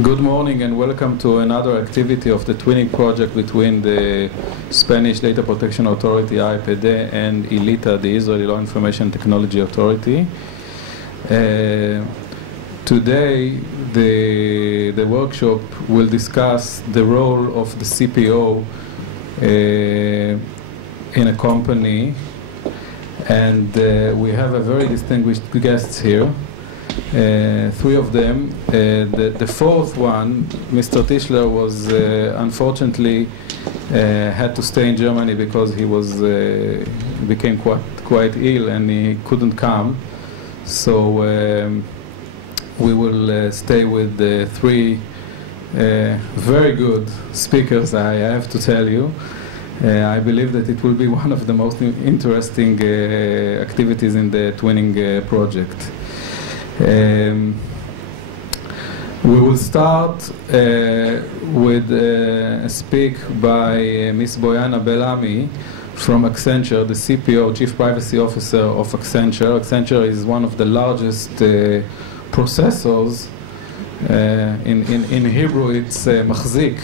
Good morning and welcome to another activity of the twinning project between the Spanish Data Protection Authority, IPD, and ILITA, the Israeli Law Information Technology Authority. Today, the workshop will discuss the role of the CPO in a company, and we have a very distinguished guests here. Three of them. The fourth one, Mr. Tischler, was unfortunately had to stay in Germany because he was became quite ill and he couldn't come. So we will stay with the three very good speakers. I have to tell you. I believe that it will be one of the most interesting activities in the twinning project. We will start with a speak by Ms. Boyana Bellamy from Accenture, the CPO, Chief Privacy Officer of Accenture. Accenture is one of the largest processors. In Hebrew, it's מחזיק.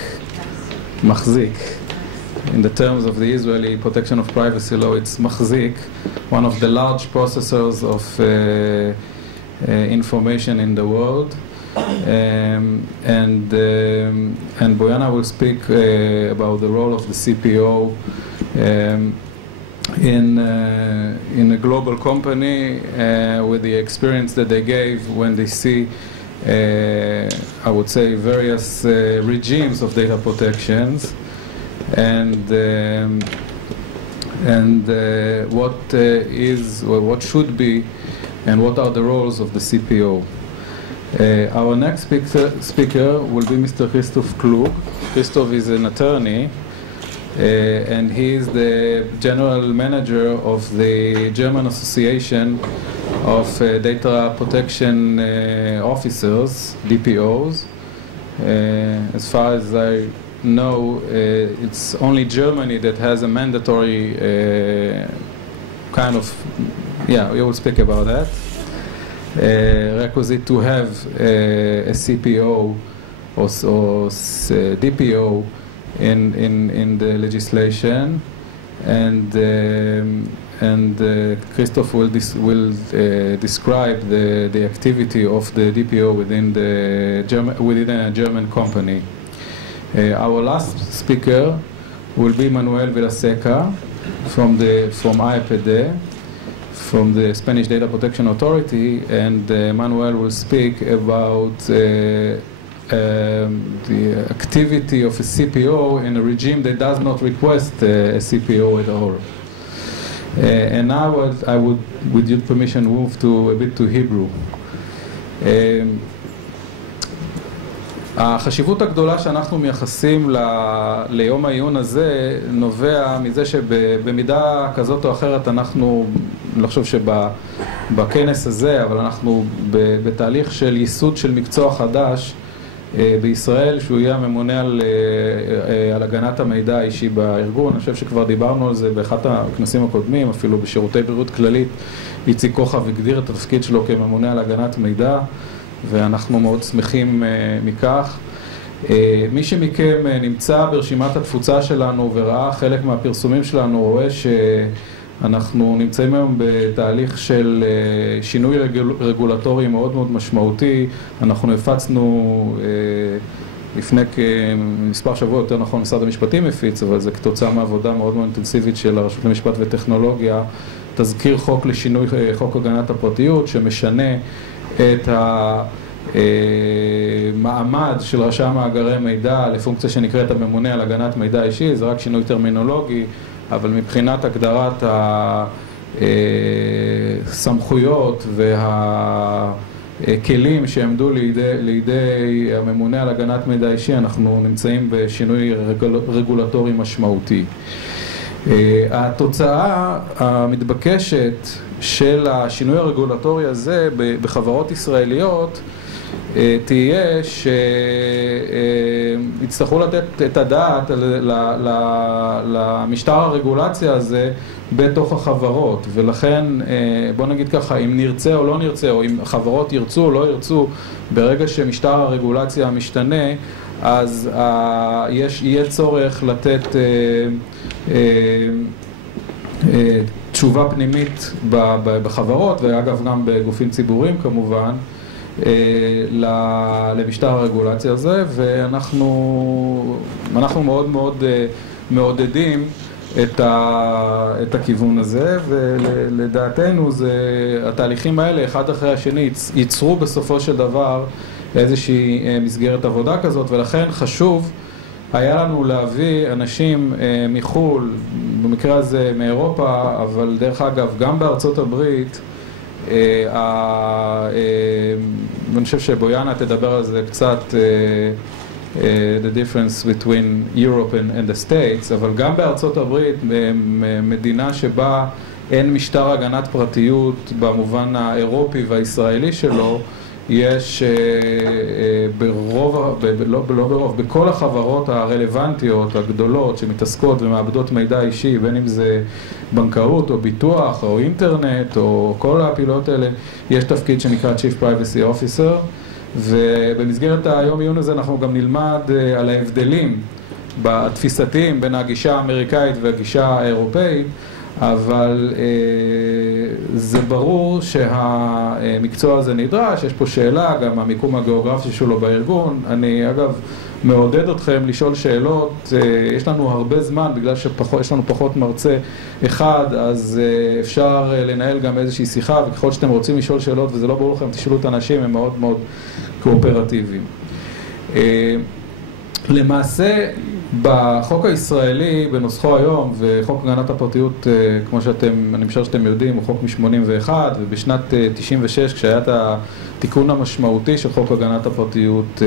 In the terms of the Israeli protection of privacy law, it's מחזיק, one of the large processors of information in the world, and Boyana will speak about the role of the CPO in a global company with the experience that they gave when they see, I would say, various regimes of data protections, and what should be and what are the roles of the CPO. Our next speaker will be Mr. Christoph Klug. Christoph is an attorney, and he is the general manager of the German Association of Data Protection Officers, DPOs. As far as I know, it's only Germany that has a mandatory kind of, yeah, we will speak about that. Requisite to have a CPO or DPO in the legislation, and Christoph will describe the activity of the DPO within a German company. Our last speaker will be Manuel Villaseca from IPD, from the Spanish Data Protection Authority, and Manuel will speak about the activity of a CPO in a regime that does not request a CPO at all. And now I would, with your permission, move a bit to Hebrew. החשיבות הגדולה שאנחנו מייחסים ליום העיון הזה נובע מזה שבמידה כזאת או אחרת אנחנו, אני לא חושב שבכנס הזה, אבל אנחנו בתהליך של ייסוד של מקצוע חדש בישראל, שהוא יהיה הממונה על הגנת המידע האישי בארגון. אני חושב שכבר דיברנו על זה באחד הכנסים הקודמים, אפילו בשירותי בריאות כללית איציק כוכב הגדיר את התפקיד שלו כממונה על הגנת מידע, ואנחנו מאוד שמחים מכך. מי שמכם נמצא ברשימת התפוצה שלנו וראה חלק מהפרסומים שלנו, רואה שאנחנו נמצאים היום בתהליך של שינוי רגולטורי מאוד מאוד משמעותי. אנחנו הפצנו לפני מספר שבוע, יותר נכון משרד המשפטים הפיץ, אבל זה כתוצאה מעבודה מאוד מאוד אינטנסיבית של הרשות למשפט וטכנולוגיה, תזכיר חוק לשינוי חוק הגנת הפרטיות, שמשנה את המעמד של רשם מאגרי מידע לפונקציה שנקראת הממונה על הגנת מידע אישי. זה רק שינוי טרמינולוגי, אבל מבחינת הגדרת הסמכויות והכלים שעמדו לידי הממונה על הגנת מידע אישי, אנחנו נמצאים בשינוי רגולטורי משמעותי. התוצאה המתבקשת של השינוי הרגולטורי הזה בחברות ישראליות תהיה שיצטרכו לתת את הדעת למשטר הרגולציה הזה בתוך החברות, ולכן בוא נגיד ככה, אם נרצה או לא נרצה, או אם חברות ירצו או לא ירצו, ברגע שמשטר הרגולציה משתנה, אז יהיה צורך לתת תשובה פנימית בחברות, ואגב גם בגופים ציבוריים כמובן, למשטר הרגולציה הזה, ואנחנו מאוד מאוד מעודדים את הכיוון הזה, ולדעתנו התהליכים האלה אחד אחרי השני ייצרו בסופו של דבר איזושהי מסגרת עבודה כזאת, ולכן חשוב היה לנו להביא אנשים מחול, במקרה הזה מאירופה, אבל דרך אגב גם בארצות הברית, אני חושב שבויאנה תדבר על זה קצת, the difference between Europe and the States, אבל גם בארצות הברית, מדינה שבה אין משטר הגנת פרטיות במובן האירופי והישראלי שלו, יש בכל החברות הרלוונטיות הגדולות שמתעסקות ומעבדות מידע אישי, בין אם זה בנקאות או ביטוח או אינטרנט או כל הפעילויות האלה, יש תפקיד שנקרא Chief Privacy Officer, ובמסגרת היום עיון הזה אנחנו גם נלמד על ההבדלים בתפיסתיים בין הגישה האמריקאית והגישה האירופאית, אבל זה ברור שהמקצוע הזה נדרש. יש פה שאלה, גם המיקום הגיאוגרפי שלו בארגון. אני אגב מעודד אתכם לשאול שאלות, יש לנו הרבה זמן, בגלל שיש לנו פחות מרצה אחד, אז אפשר לנהל גם איזושהי שיחה, וככל שאתם רוצים לשאול שאלות וזה לא ברור לכם, תשאלו את האנשים, הם מאוד מאוד קואופרטיביים. למעשה, בחוק הישראלי, בנוסחו היום, וחוק הגנת הפרטיות, כמו אני משער שאתם יודעים, הוא חוק מ-81, ובשנת 96, כשהיה את התיקון המשמעותי של חוק הגנת הפרטיות,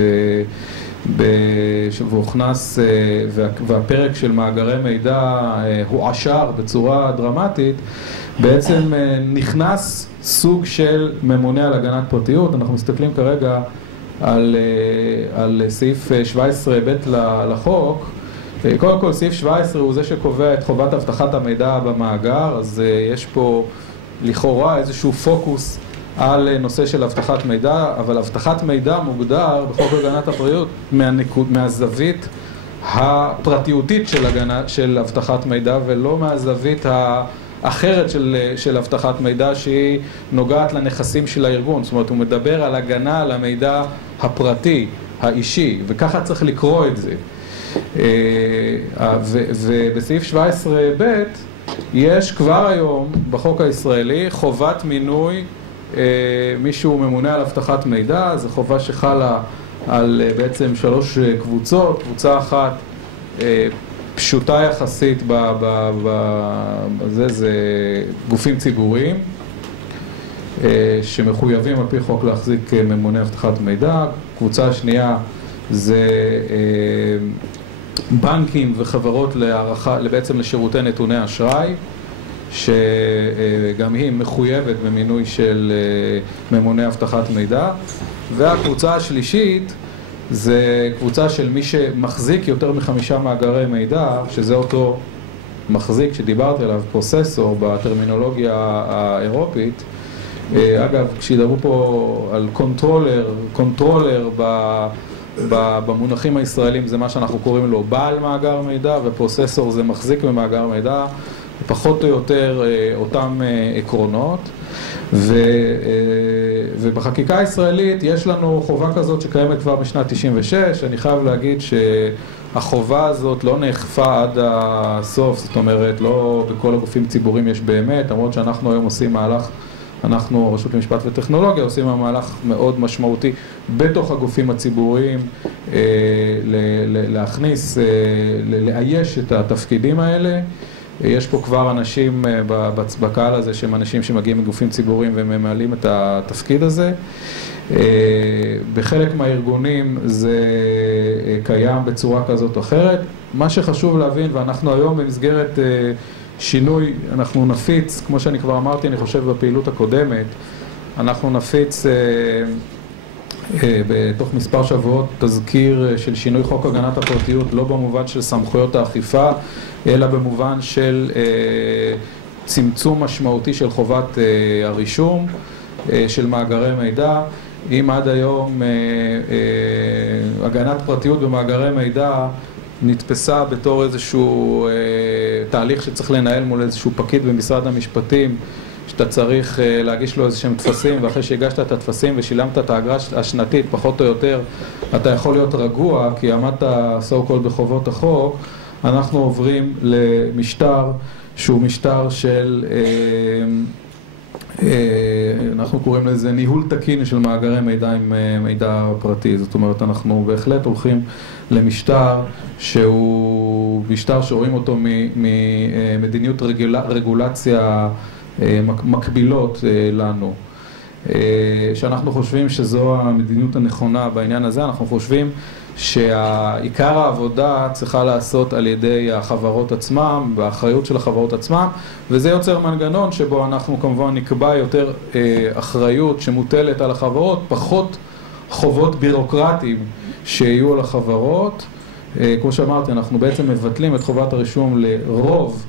והוכנס, והפרק של מאגרי מידע הועשר בצורה דרמטית, בעצם נכנס סוג של ממונה על הגנת פרטיות. אנחנו מסתכלים כרגע על סעיף 17(ב) לחוק. קודם כל, סעיף 17 הוא זה שקובע את חובת הבטחת המידע במאגר, אז יש פה לכאורה איזשהו פוקוס על נושא של הבטחת מידע, אבל הבטחת מידע מוגדר בחוק הגנת הפרטיות מהזווית הפרטיותית של הבטחת מידע, ולא מהזווית אחרת של הבטחת מידע שהיא נוגעת לנכסים של הארגון. זאת אומרת, הוא מדבר על הגנה על המידע הפרטי, האישי, וככה צריך לקרוא את זה. ובסעיף 17(ב) יש כבר היום בחוק הישראלי חובת מינוי מישהו ממונה על הבטחת מידע. זו חובה שחלה על בעצם 3 קבוצות. קבוצה אחת פשוטה יחסית זה גופים ציבוריים שמחויבים על פי חוק להחזיק ממונה אבטחת מידע. קבוצה שנייה זה בנקים וחברות בעצם לשירותי נתוני אשראי, שגם היא מחויבת במינוי של ממונה אבטחת מידע. והקבוצה השלישית זה קבוצה של מי שמחזיק יותר מ5 מאגרי מידע, שזה אותו מחזיק שדיברתי עליו, פרוססור בטרמינולוגיה האירופית. אגב, כשידברו פה על קונטרולר במונחים הישראלים זה מה שאנחנו קוראים לו בעל מאגר מידע, ופרוססור זה מחזיק במאגר מידע, פחות או יותר אותם עקרונות. ובחקיקה הישראלית יש לנו חובה כזאת שקיימת כבר בשנת 96. אני חייב להגיד שהחובה הזאת לא נאכפה עד הסוף, זאת אומרת לא בכל הגופים ציבוריים יש באמת, למרות שאנחנו היום עושים מהלך, אנחנו הרשות למשפט וטכנולוגיה עושים מהלך מאוד משמעותי בתוך הגופים הציבוריים להכניס, לאייש את התפקידים האלה. יש פה כבר אנשים בקהל הזה שהם אנשים שמגיעים מגופים ציבוריים וממלאים את התפקיד הזה. בחלק מהארגונים זה קיים בצורה כזאת או אחרת. מה שחשוב להבין, ואנחנו היום במסגרת שינוי, אנחנו נפיץ, כמו שאני כבר אמרתי, אני חושב בפעילות הקודמת, אנחנו נפיץ בתוך מספר שבועות תזכיר של שינוי חוק הגנת הפרטיות, לא במובן של סמכויות האכיפה, אלא במובן של צמצום משמעותי של חובת הרישום של מאגרי מידע. אם עד היום הגנת פרטיות במאגרי מידע נתפסה בתור איזשהו תהליך שצריך לנהל מול איזשהו פקיד במשרד המשפטים, שאתה צריך להגיש לו איזשהם תפסים, ואחרי שהגשת את התפסים ושילמת את האגרה השנתית פחות או יותר, אתה יכול להיות רגוע כי עמדת so called בחובות החוק. אנחנו עוברים למשטר שהוא משטר של אנחנו קוראים לזה ניהול תקין של מאגרי מידע עם מידע פרטי. זאת אומרת, אנחנו בהחלט הולכים למשטר שהוא משטר שרואים אותו ממדיניות רגולציה מקבילות לנו. שאנחנו חושבים שזו המדיניות הנכונה בעניין הזה. אנחנו חושבים שהעיקר העבודה צריכה לעשות על ידי החברות עצמם, באחריות של החברות עצמם, וזה יוצר מנגנון שבו אנחנו כמובן נקבע יותר אחריות שמוטלת על החברות, פחות חובות בירוקרטיים שיהיו על החברות. כמו שאמרתי, אנחנו בעצם מבטלים את חובת הרישום לרוב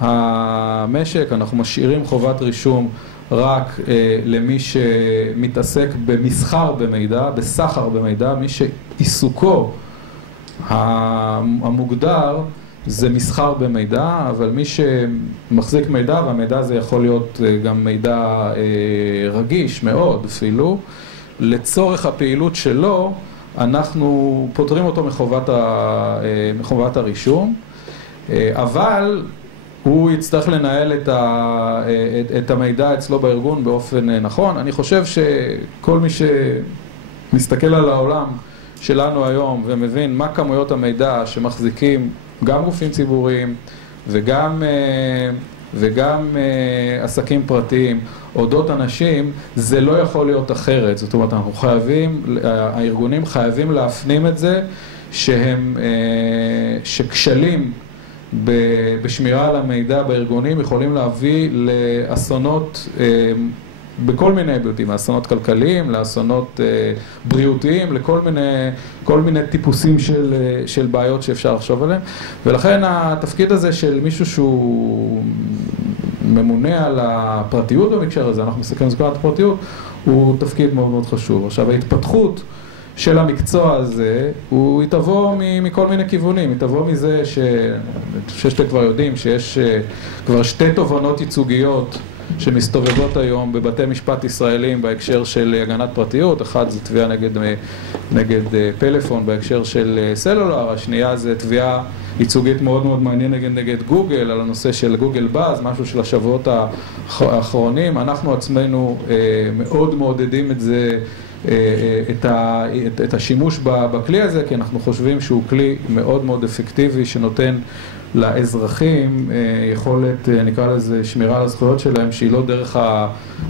המשק, אנחנו משאירים חובת רישום רק למי שמתעסק במסחר במידע, בסחר במידע, מי שעיסוקו המוגדר זה מסחר במידע, אבל מי שמחזיק מידע, והמידע הזה יכול להיות גם מידע רגיש מאוד אפילו, לצורך הפעילות שלו, אנחנו פותרים אותו מחובת הרישום, אבל הוא יצטרך לנהל את המידע אצלו בארגון באופן נכון. אני חושב שכל מי שמסתכל על העולם שלנו היום ומבין מה כמויות המידע שמחזיקים גם גופים ציבוריים וגם עסקים פרטיים, אודות אנשים, זה לא יכול להיות אחרת. זאת אומרת, אנחנו חייבים, הארגונים חייבים להפנים את זה שכשלים בשמירה על המידע בארגונים יכולים להביא לאסונות בכל מיני היבטים, לאסונות כלכליים, לאסונות בריאותיים, לכל מיני טיפוסים של בעיות שאפשר לחשוב עליהם. ולכן התפקיד הזה של מישהו שהוא ממונה על הפרטיות במקשר הזה, אנחנו מסתכלים על זכויות הפרטיות, הוא תפקיד מאוד מאוד חשוב. עכשיו, ההתפתחות של המקצוע הזה, הוא יתבוא מכל מיני כיוונים. יתבוא מזה שאתם כבר יודעים שיש כבר שתי תובענות ייצוגיות שמסתובבות היום בבתי משפט ישראלים בהקשר של הגנת פרטיות. אחד זה תביעה נגד פלאפון בהקשר של סלולר, השנייה זה תביעה ייצוגית מאוד מאוד מעניינת נגד גוגל, על הנושא של גוגל באז, משהו של השבועות האחרונים. אנחנו עצמנו מאוד מעודדים את זה, את השימוש בכלי הזה, כי אנחנו חושבים שהוא כלי מאוד מאוד אפקטיבי שנותן לאזרחים יכולת, נקרא לזה, שמירה על הזכויות שלהם, שהיא לא דרך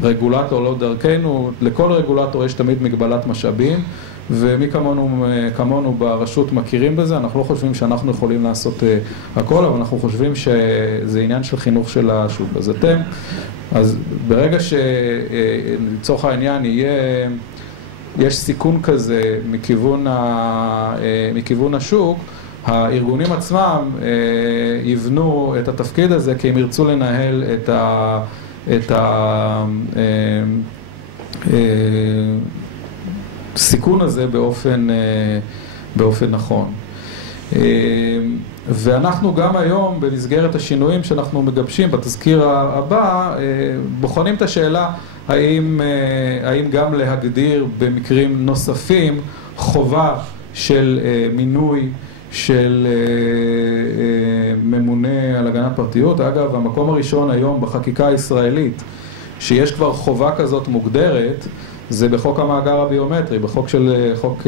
הרגולטור, לא דרכנו. לכל רגולטור יש תמיד מגבלת משאבים, ומי כמונו ברשות מכירים בזה. אנחנו לא חושבים שאנחנו יכולים לעשות הכל, אבל אנחנו חושבים שזה עניין של חינוך של השוק. אז ברגע שלצורך העניין יש סיכון כזה מכיוון השוק, הארגונים עצמם יבנו את התפקיד הזה, כי הם ירצו לנהל את הסיכון הזה באופן נכון. ואנחנו גם היום במסגרת השינויים שאנחנו מגבשים בתזכיר הבא, בוחנים את השאלה האם גם להגדיר במקרים נוספים חובה של מינוי של ממונה על הגנת פרטיות. אגב, המקום הראשון היום בחקיקה הישראלית שיש כבר חובה כזאת מוגדרת, זה בחוק המאגר הביומטרי, חוק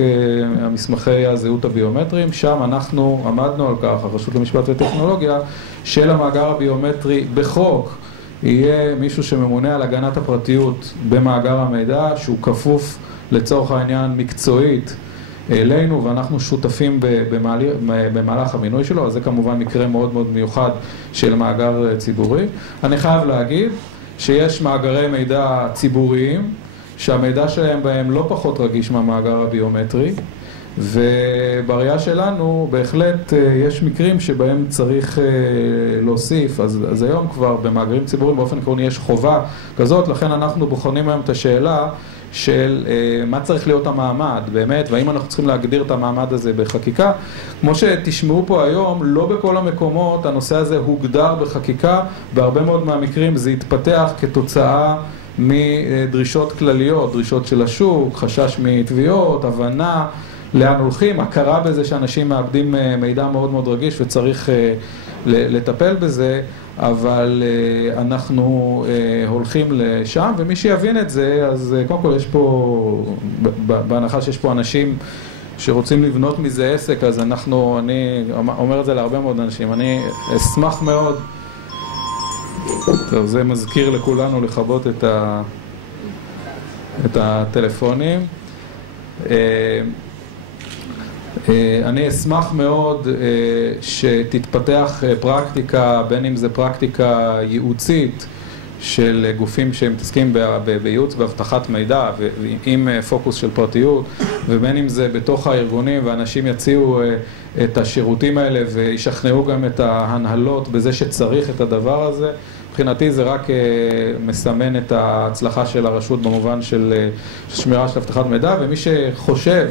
המסמכי הזהות הביומטריים. שם אנחנו עמדנו על כך, הרשות למשפט וטכנולוגיה, של המאגר הביומטרי בחוק יהיה מישהו שממונה על הגנת הפרטיות במאגר המידע, שהוא כפוף לצורך העניין מקצועית אלינו, ואנחנו שותפים במהלך המינוי שלו. אז זה כמובן מקרה מאוד מאוד מיוחד של מאגר ציבורי. אני חייב להגיד שיש מאגרי מידע ציבוריים שהמידע שלהם בהם לא פחות רגיש מהמאגר הביומטרי, ובראייה שלנו בהחלט יש מקרים שבהם צריך להוסיף, אז היום כבר במאגרים ציבוריים באופן עקרוני יש חובה כזאת, לכן אנחנו בוחנים היום את השאלה של מה צריך להיות המעמד באמת, והאם אנחנו צריכים להגדיר את המעמד הזה בחקיקה. כמו שתשמעו פה היום, לא בכל המקומות הנושא הזה הוגדר בחקיקה, בהרבה מאוד מהמקרים זה התפתח כתוצאה מדרישות כלליות, דרישות של השוק, חשש מתביעות, הבנה לאן הולכים, הכרה בזה שאנשים מאבדים מידע מאוד מאוד רגיש וצריך לטפל בזה, אבל אנחנו הולכים לשם, ומי שיבין את זה, אז קודם כל יש פה, בהנחה שיש פה אנשים שרוצים לבנות מזה עסק, אז אני אומר את זה להרבה מאוד אנשים, אני אשמח מאוד, טוב, זה מזכיר לכולנו לכבות את הטלפונים. אני אשמח מאוד שתתפתח פרקטיקה, בין אם זה פרקטיקה ייעוצית של גופים שמתעסקים בייעוץ בהבטחת מידע ועם פוקוס של פרטיות, ובין אם זה בתוך הארגונים ואנשים יציעו את השירותים האלה וישכנעו גם את ההנהלות בזה שצריך את הדבר הזה. מבחינתי זה רק מסמן את ההצלחה של הרשות במובן של שמירה של הבטחת מידע, ומי שחושב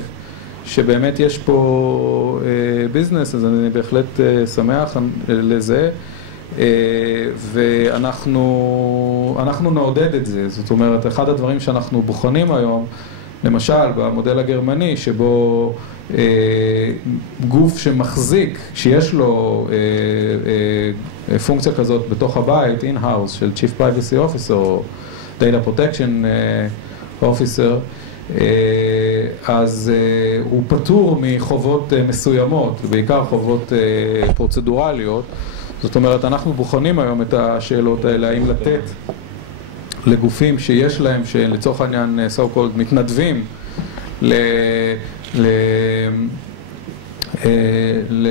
שבאמת יש פה ביזנס, אז אני בהחלט שמח לזה, ואנחנו נעודד את זה. זאת אומרת, אחד הדברים שאנחנו בוחנים היום, למשל במודל הגרמני, שבו גוף שמחזיק, שיש לו פונקציה כזאת בתוך הבית, in-house, של Chief Privacy Officer או Data Protection Officer, אז הוא פטור מחובות מסוימות, בעיקר חובות פרוצדורליות. זאת אומרת, אנחנו בוחנים היום את השאלות האלה, האם לתת לגופים שיש להם, שלצורך העניין so called מתנדבים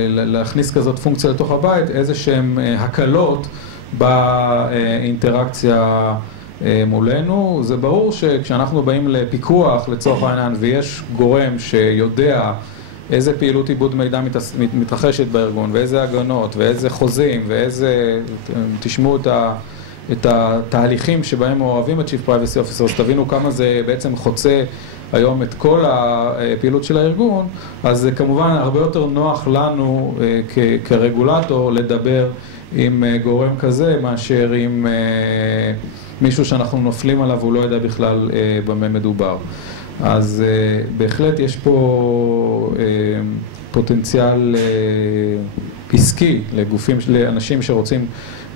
להכניס כזאת פונקציה לתוך הבית, איזה שהם הקלות באינטראקציה מולנו. זה ברור שכשאנחנו באים לפיקוח לצורך העניין ויש גורם שיודע איזה פעילות עיבוד מידע מתרחשת בארגון ואיזה הגנות ואיזה חוזים ואיזה, תשמעו את התהליכים שבהם מעורבים את Chief Privacy Officer, אז תבינו כמה זה בעצם חוצה היום את כל הפעילות של הארגון. אז זה כמובן הרבה יותר נוח לנו כרגולטור לדבר עם גורם כזה מאשר עם מישהו שאנחנו נופלים עליו והוא לא יודע בכלל במה מדובר. אז בהחלט יש פה פוטנציאל עסקי לגופים, לאנשים שרוצים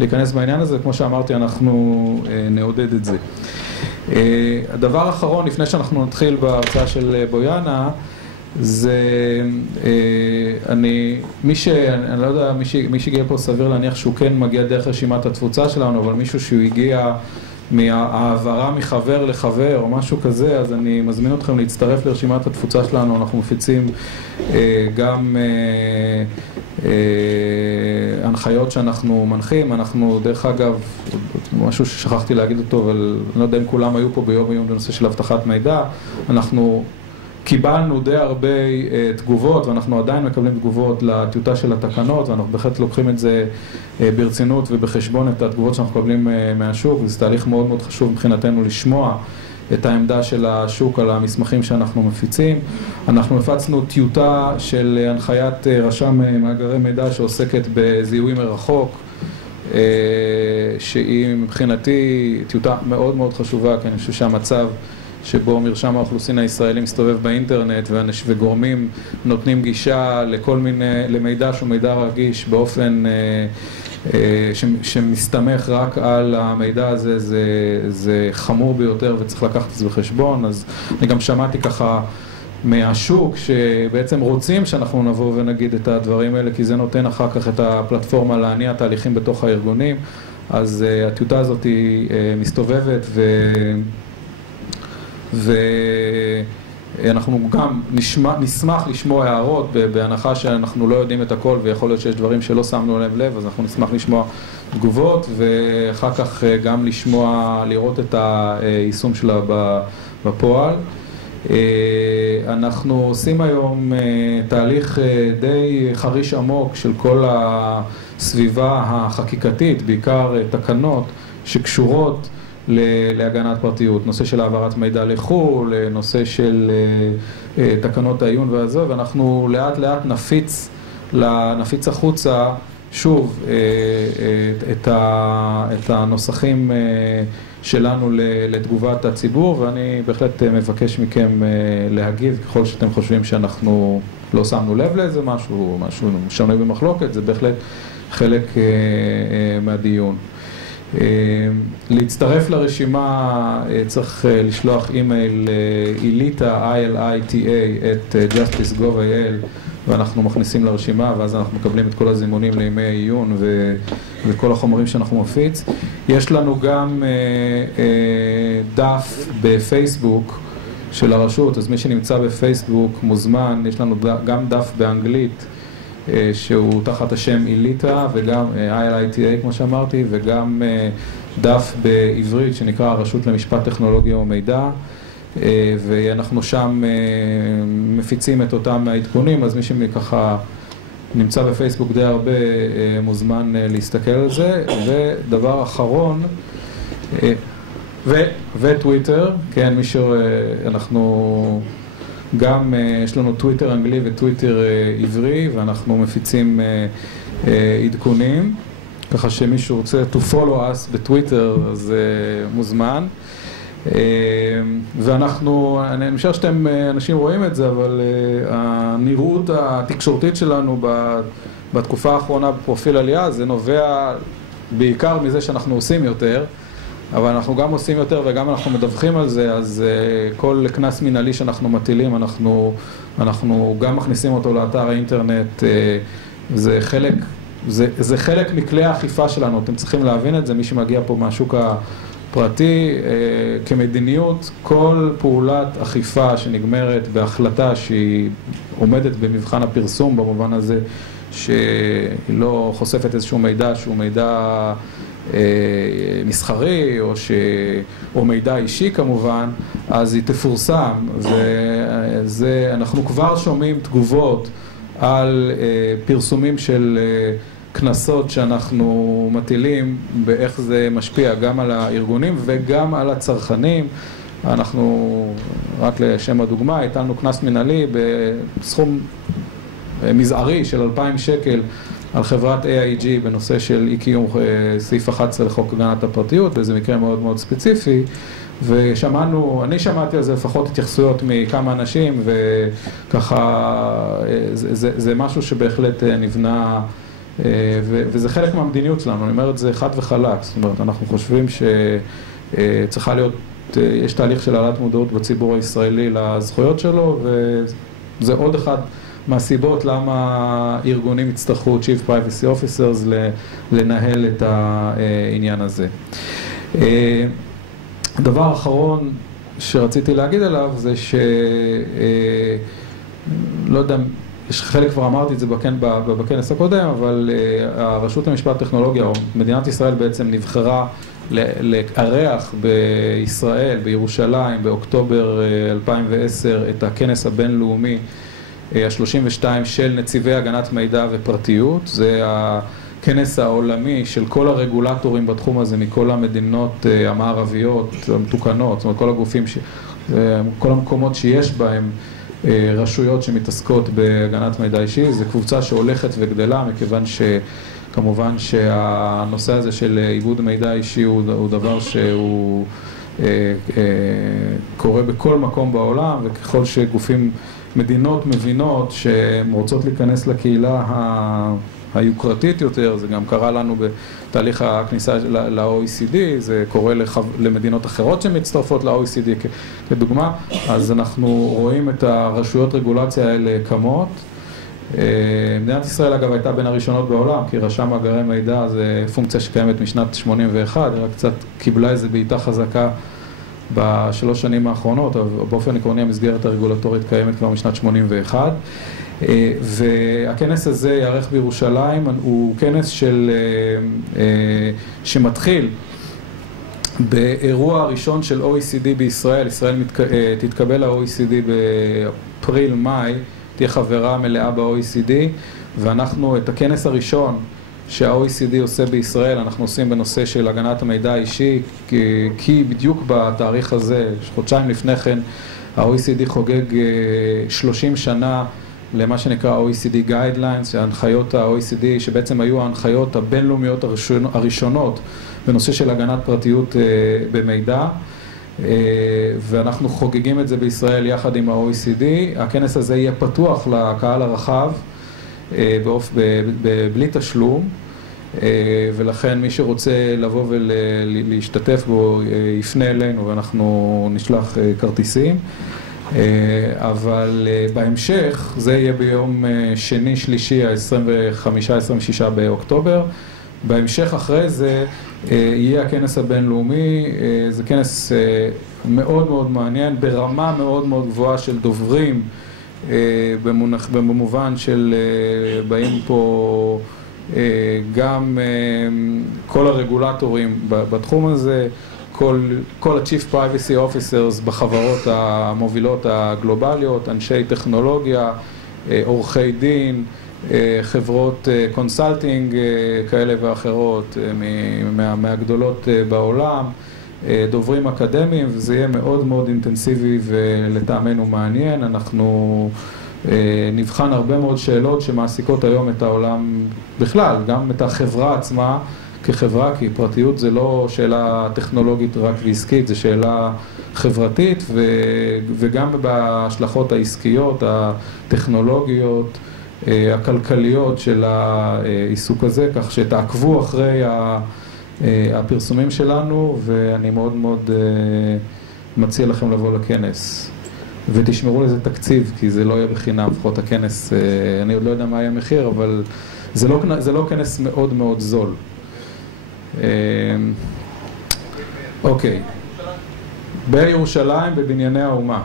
להיכנס בעניין הזה. כמו שאמרתי, אנחנו נעודד את זה. הדבר האחרון, לפני שאנחנו נתחיל בהרצאה של בויאנה, זה אני לא יודע, מי שהגיע פה סביר להניח שהוא כן מגיע דרך רשימת התפוצה שלנו, אבל מישהו שהוא הגיע מהעברה מחבר לחבר או משהו כזה, אז אני מזמין אתכם להצטרף לרשימת התפוצה שלנו. אנחנו מפיצים גם הנחיות שאנחנו מנחים. אנחנו דרך אגב, משהו ששכחתי להגיד אותו, אבל אני לא יודע אם כולם היו פה ביום בנושא של הבטחת מידע, אנחנו קיבלנו די הרבה תגובות, ואנחנו עדיין מקבלים תגובות לטיוטה של התקנות, ואנחנו בהחלט לוקחים את זה ברצינות ובחשבון את התגובות שאנחנו מקבלים מהשוק. זה תהליך מאוד מאוד חשוב מבחינתנו לשמוע את העמדה של השוק על המסמכים שאנחנו מפיצים. אנחנו הפצנו טיוטה של הנחיית רשם מאגרי מידע שעוסקת בזיהוי מרחוק, שהיא מבחינתי טיוטה מאוד מאוד חשובה, כי אני חושב שהמצב שבו מרשם האוכלוסין הישראלי מסתובב באינטרנט וגורמים נותנים גישה לכל מיני, למידע שהוא מידע רגיש באופן שמסתמך רק על המידע הזה, זה חמור ביותר וצריך לקחת את זה בחשבון. אז אני גם שמעתי ככה מהשוק שבעצם רוצים שאנחנו נבוא ונגיד את הדברים האלה, כי זה נותן אחר כך את הפלטפורמה להניע תהליכים בתוך הארגונים. אז הטיוטה הזאת היא מסתובבת ואנחנו גם נשמח לשמוע הערות, בהנחה שאנחנו לא יודעים את הכל ויכול להיות שיש דברים שלא שמנו לב, אז אנחנו נשמח לשמוע תגובות, ואחר כך גם לראות את היישום שלה בפועל. אנחנו עושים היום תהליך די חריש עמוק של כל הסביבה החקיקתית, בעיקר תקנות שקשורות להגנת פרטיות, נושא של העברת מידע לחו"ל, נושא של תקנות העיון והזו, ואנחנו לאט לאט נפיץ החוצה שוב את הנוסחים שלנו לתגובת הציבור, ואני בהחלט מבקש מכם להגיב ככל שאתם חושבים שאנחנו לא שמנו לב לאיזה משהו שנוי במחלוקת, זה בהחלט חלק מהדיון. להצטרף לרשימה צריך לשלוח אימייל ilita, justice.gov.il, ואנחנו מכניסים לרשימה, ואז אנחנו מקבלים את כל הזימונים לימי העיון וכל החומרים שאנחנו מפיץ. יש לנו גם דף בפייסבוק של הרשות, אז מי שנמצא בפייסבוק מוזמן, יש לנו גם דף באנגלית שהוא תחת השם איליטה, וגם ILITA כמו שאמרתי, וגם דף בעברית שנקרא הרשות למשפט טכנולוגיה ומידע, ואנחנו שם מפיצים את אותם העדכונים, אז מי שככה נמצא בפייסבוק די הרבה מוזמן להסתכל על זה. ודבר אחרון, וטוויטר, כן, אנחנו גם יש לנו טוויטר אנגלי וטוויטר עברי, ואנחנו מפיצים עדכונים, ככה שמישהו רוצה to follow us בטוויטר, אז מוזמן. ואנחנו, אני משער שאתם אנשים רואים את זה, אבל הנראות התקשורתית שלנו בתקופה האחרונה בפרופיל עלייה, זה נובע בעיקר מזה שאנחנו עושים יותר, אבל אנחנו גם עושים יותר וגם אנחנו מדווחים על זה, אז כל כנס מנהלי שאנחנו מטילים, אנחנו גם מכניסים אותו לאתר האינטרנט, זה חלק מכלי האכיפה שלנו, אתם צריכים להבין את זה, מי שמגיע פה מהשוק הפרטי, כמדיניות, כל פעולת אכיפה שנגמרת בהחלטה שהיא עומדת במבחן הפרסום, במובן הזה שהיא לא חושפת איזשהו מידע שהוא מידע מסחרי או מידע אישי כמובן, אז היא תפורסם, אנחנו כבר שומעים תגובות על פרסומים של כנסות שאנחנו מטילים, באיך זה משפיע גם על הארגונים וגם על הצרכנים. אנחנו, רק לשם הדוגמה, הטלנו כנס מנהלי בסכום מזערי של 2,000 שקל על חברת AIG בנושא של אי קיום סעיף 11 לחוק הגנת הפרטיות, וזה מקרה מאוד מאוד ספציפי, ושמענו, אני שמעתי על זה לפחות התייחסויות מכמה אנשים, וככה זה משהו שבהחלט נבנה, וזה חלק מהמדיניות שלנו, אני אומר את זה חד וחלק, זאת אומרת, אנחנו חושבים שצריכה להיות, יש תהליך של העלאת מודעות בציבור הישראלי לזכויות שלו, וזה עוד אחד מהסיבות למה ארגונים יצטרכו Chief Privacy Officers לנהל את העניין הזה. הדבר האחרון שרציתי להגיד עליו זה לא יודע, חלק כבר אמרתי את זה בכנס הקודם, אבל הרשות למשפט טכנולוגיה, או מדינת ישראל בעצם נבחרה לארח בישראל, בירושלים, באוקטובר 2010, את הכנס הבינלאומי ה-32 של נציבי הגנת מידע ופרטיות. זה הכנס העולמי של כל הרגולטורים בתחום הזה מכל המדינות המערביות המתוקנות, זאת אומרת כל הגופים, כל המקומות שיש בהם רשויות שמתעסקות בהגנת מידע אישי. זו קבוצה שהולכת וגדלה, מכיוון שכמובן שהנושא הזה של עיבוד מידע אישי הוא דבר שהוא קורה בכל מקום בעולם, וככל שגופים, מדינות מבינות שהן רוצות להיכנס לקהילה היוקרתית יותר, זה גם קרה לנו בתהליך הכניסה ל-OECD, זה קורה למדינות אחרות שמצטרפות ל-OECD כדוגמה, אז אנחנו רואים את הרשויות רגולציה האלה קמות. מדינת ישראל אגב הייתה בין הראשונות בעולם, כי רשם מאגרי מידע זה פונקציה שקיימת משנת 81, רק קצת קיבלה איזה בעיטה חזקה בשלוש שנים האחרונות, אבל באופן עקרוני המסגרת הרגולטורית קיימת כבר משנת 81. והכנס הזה יערך בירושלים, הוא כנס שמתחיל באירוע הראשון של OECD בישראל, ישראל תתקבל ל-OECD באפריל-מאי, תהיה חברה מלאה ב-OECD, ואנחנו את הכנס הראשון שה-OECD עושה בישראל, אנחנו עושים בנושא של הגנת המידע האישי, כי בדיוק בתאריך הזה, חודשיים לפני כן, ה-OECD חוגג 30 שנה למה שנקרא OECD Guidelines, שההנחיות ה-OECD, שבעצם היו ההנחיות הבינלאומיות הראשונות בנושא של הגנת פרטיות במידע, ואנחנו חוגגים את זה בישראל יחד עם ה-OECD. הכנס הזה יהיה פתוח לקהל הרחב, בלי תשלום, ולכן מי שרוצה לבוא ולהשתתף בו יפנה אלינו ואנחנו נשלח כרטיסים. אבל בהמשך, זה יהיה ביום שני, שלישי, ה-25-26 באוקטובר. בהמשך אחרי זה יהיה הכנס הבינלאומי. זה כנס מאוד מאוד מעניין, ברמה מאוד מאוד גבוהה של דוברים, במובן של באים פה גם כל הרגולטורים בתחום הזה, כל ה-Chief Privacy Officers בחברות המובילות הגלובליות, אנשי טכנולוגיה, עורכי דין, חברות קונסלטינג כאלה ואחרות מהגדולות בעולם, דוברים אקדמיים, וזה יהיה מאוד מאוד אינטנסיבי ולטעמנו מעניין. אנחנו נבחן הרבה מאוד שאלות שמעסיקות היום את העולם בכלל, גם את החברה עצמה כחברה, כי פרטיות זה לא שאלה טכנולוגית רק ועסקית, זה שאלה חברתית, וגם בהשלכות העסקיות, הטכנולוגיות, הכלכליות של העיסוק הזה, כך שתעקבו אחרי הפרסומים שלנו, ואני מאוד מאוד מציע לכם לבוא לכנס. ותשמרו לזה תקציב, כי זה לא יהיה בחינם, לפחות הכנס, אני עוד לא יודע מה יהיה המחיר, אבל זה לא כנס מאוד מאוד זול. אוקיי. בירושלים, בבנייני האומה.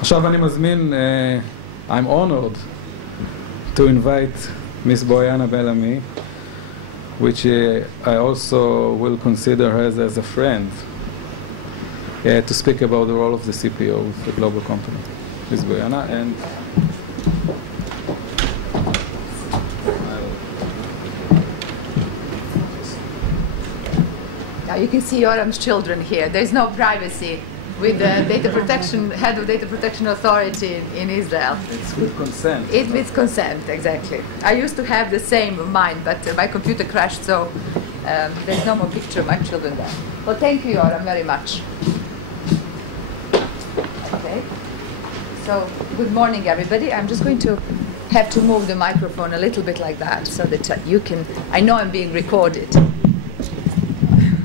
עכשיו אני מזמין, I'm honored to invite Miss Boyana Bellamy, which I also will consider her as a friend, to speak about the role of the CPO of the global company. Miss Boyana, and now you can see Yoram's children here. There's no privacy with the data protection, head of data protection authority in Israel. it's with consent. It's with consent, exactly. I used to have the same of mine, but my computer crashed, so there's no more picture of my children there. Well, thank you, Yoram, very much. Okay. So, good morning, everybody. I'm just going to have to move the microphone a little bit like that, so that you can. I know I'm being recorded.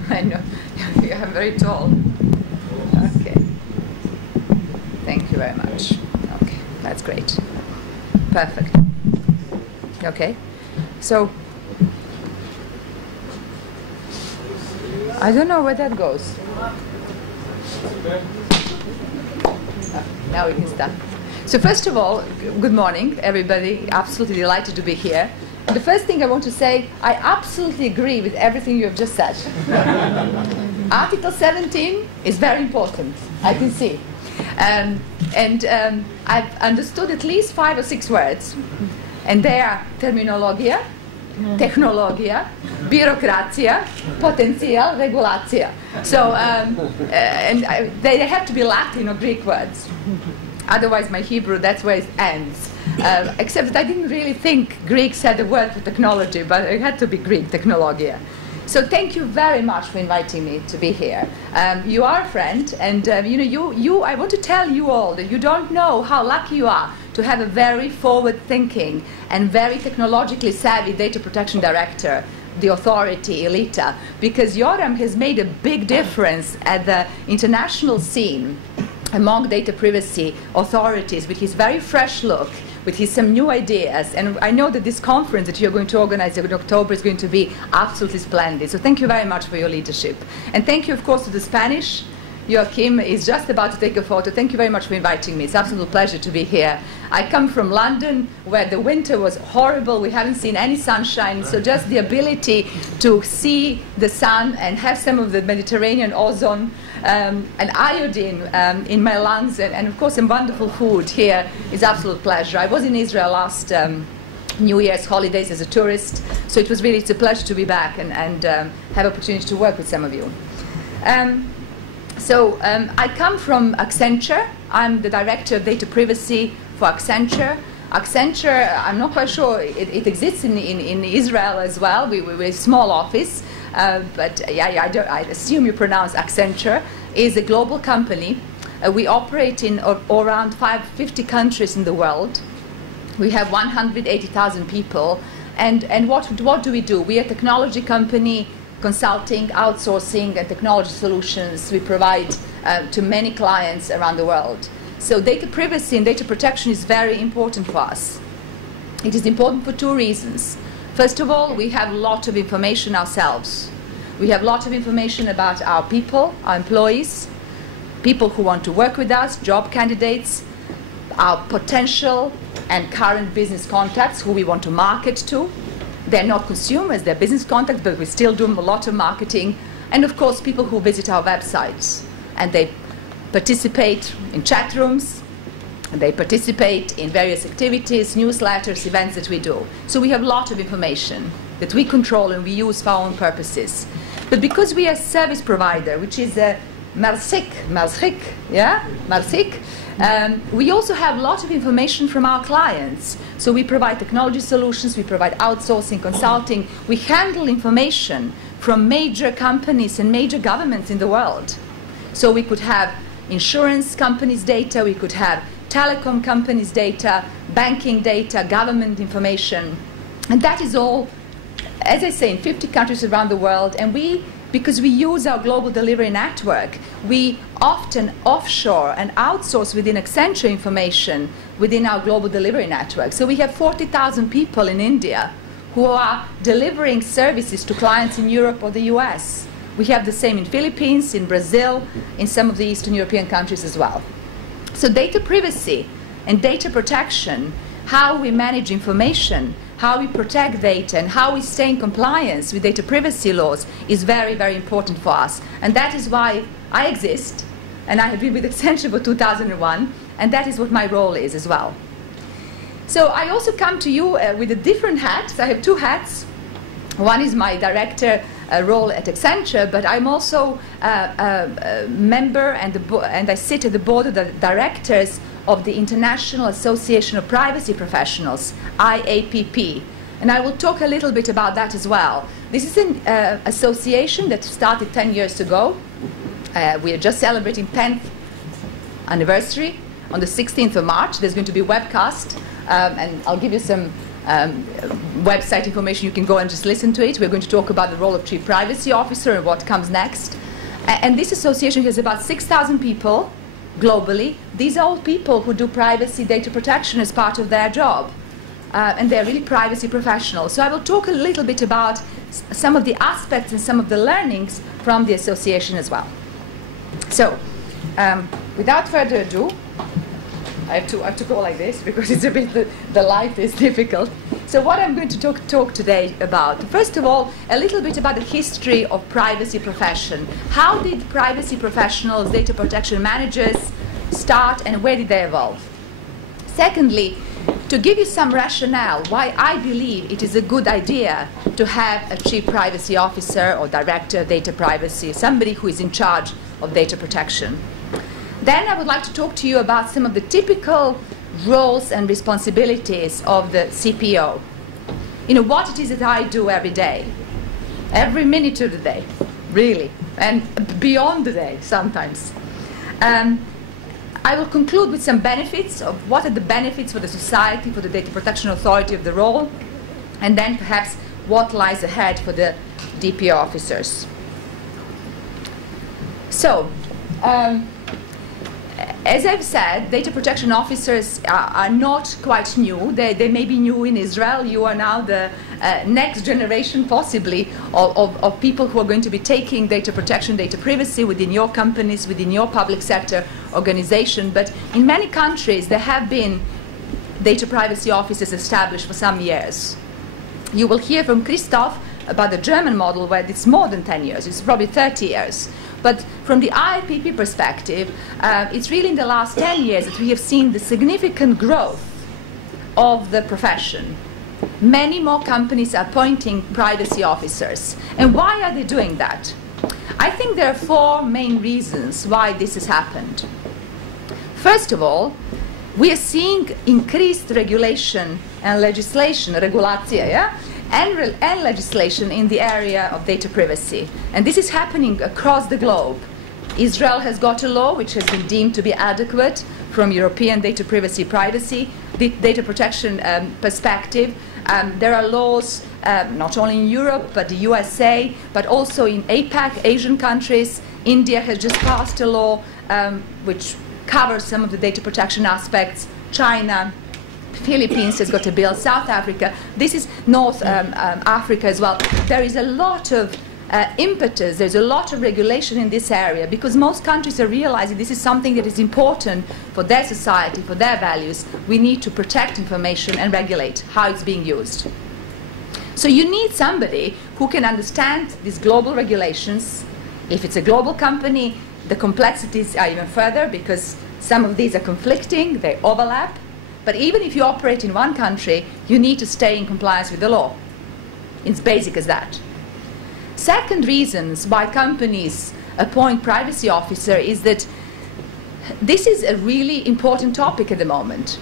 I know. I'm very tall. Okay. Thank you very much. Okay, that's great. Perfect. Okay. So, I don't know where that goes. Now we can start. So first of all, good morning, everybody. Absolutely delighted to be here. The first thing I want to say, I absolutely agree with everything you have just said. Article 17 is very important, I can see. I've understood at least 5 or 6 words. And they are terminologia, technologia, bürokratia, potential, regulatia. So, they have to be Latin or Greek words. Otherwise, my Hebrew, that's where it ends. Except that I didn't really think Greeks had a word for technology, but it had to be Greek, technologia. So thank you very much for inviting me to be here. You are a friend, and I want to tell you all that you don't know how lucky you are to have a very forward-thinking and very technologically savvy data protection director, the authority, Elita, because Yoram has made a big difference at the international scene among data privacy authorities with his very fresh look, with his some new ideas. And I know that this conference that you're going to organize in October is going to be absolutely splendid. So thank you very much for your leadership. And thank you, of course, to the Spanish Joachim is just about to take a photo. Thank you very much for inviting me. It's an absolute pleasure to be here. I come from London, where the winter was horrible. We haven't seen any sunshine. So just the ability to see the sun and have some of the Mediterranean ozone and iodine in my lungs, and of course some wonderful food here is absolute pleasure. I was in Israel last New Year's holidays as a tourist, so it's a pleasure to be back and have opportunity to work with some of you. I come from Accenture. I'm the director of data privacy for Accenture. Accenture, I'm not quite sure it exists in Israel as well. We're a small office, but I assume you pronounce Accenture. Is a global company. We operate in around 50 countries in the world. We have 180,000 people. And what do we do? We are a technology company, consulting, outsourcing, and technology solutions we provide to many clients around the world. So data privacy and data protection is very important for us. It is important for two reasons. First of all, we have a lot of information ourselves. We have a lot of information about our people, our employees, people who want to work with us, job candidates, our potential and current business contacts who we want to market to. They're not consumers, they're business contacts, but we still do a lot of marketing. And of course, people who visit our websites. And they participate in chat rooms, and they participate in various activities, newsletters, events that we do. So we have a lot of information that we control and we use for our own purposes. But because we are a service provider, which is a marsik, we also have a lot of information from our clients. So we provide technology solutions, we provide outsourcing, consulting. We handle information from major companies and major governments in the world. So we could have insurance companies' data, we could have telecom companies' data, banking data, government information. And that is all, as I say, in 50 countries around the world. And because we use our global delivery network, we often offshore and outsource within Accenture information within our global delivery network. So we have 40,000 people in India who are delivering services to clients in Europe or the US. We have the same in Philippines, in Brazil, in some of the Eastern European countries as well. So data privacy and data protection, how we manage information, how we protect data, and how we stay in compliance with data privacy laws is very, very important for us. And that is why I exist, and I have been with Accenture for 2001, and that is what my role is as well. So I also come to you with a different hat. I have two hats. One is my director role at Accenture, but I'm also a member and I sit at the board of the directors of the International Association of Privacy Professionals, IAPP. And I will talk a little bit about that as well. This is an association that started 10 years ago. We are just celebrating 10th anniversary on the 16th of March. There's going to be a webcast, and I'll give you some website information. You can go and just listen to it. We're going to talk about the role of Chief Privacy Officer and what comes next. And this association has about 6,000 people globally. These are all people who do privacy data protection as part of their job. And they're really privacy professionals. So I will talk a little bit about some of the aspects and some of the learnings from the association as well. So without further ado, I have to go like this because it's a bit, the light is difficult. So what I'm going to talk today about, first of all, a little bit about the history of privacy profession. How did privacy professionals, data protection managers start, and where did they evolve? Secondly, to give you some rationale why I believe it is a good idea to have a chief privacy officer or director of data privacy, somebody who is in charge of data protection. Then I would like to talk to you about some of the typical roles and responsibilities of the CPO. You know, what it is that I do every day, every minute of the day, really, and beyond the day sometimes. I will conclude with some benefits of what are the benefits for the society, for the Data Protection Authority of the role, and then perhaps what lies ahead for the DPO officers. So, as I've said, data protection officers are not quite new. They may be new in Israel. You are now the next generation, possibly, of people who are going to be taking data protection, data privacy within your companies, within your public sector organization. But in many countries, there have been data privacy offices established for some years. You will hear from Christoph about the German model, where it's more than 10 years, it's probably 30 years. But from the IPP perspective, it's really in the last 10 years that we have seen the significant growth of the profession. Many more companies are appointing privacy officers. And why are they doing that? I think there are 4 main reasons why this has happened. First of all, we are seeing increased regulation and legislation, regulatia, yeah? And legislation in the area of data privacy. And this is happening across the globe. Israel has got a law which has been deemed to be adequate from European data privacy data protection perspective. There are laws not only in Europe but the USA, but also in APAC, Asian countries. India has just passed a law which covers some of the data protection aspects. China, Philippines has got a bill, South Africa, this is North Africa as well. There is a lot of impetus, there's a lot of regulation in this area because most countries are realizing this is something that is important for their society, for their values. We need to protect information and regulate how it's being used. So you need somebody who can understand these global regulations. If it's a global company, the complexities are even further because some of these are conflicting, they overlap. But even if you operate in one country, you need to stay in compliance with the law. It's basic as that. Second reasons why companies appoint privacy officer is that this is a really important topic at the moment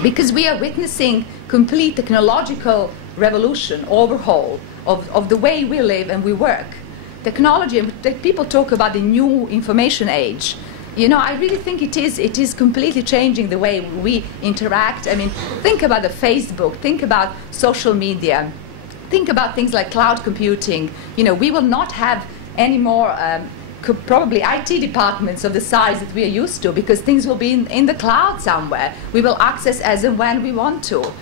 because we are witnessing complete technological revolution, overhaul of the way we live and we work. Technology, and people talk about the new information age. You know, I really think it is completely changing the way we interact. I mean, think about the Facebook, think about social media, think about things like cloud computing. You know, we will not have any more probably IT departments of the size that we are used to because things will be in the cloud somewhere. We will access as and when we want to.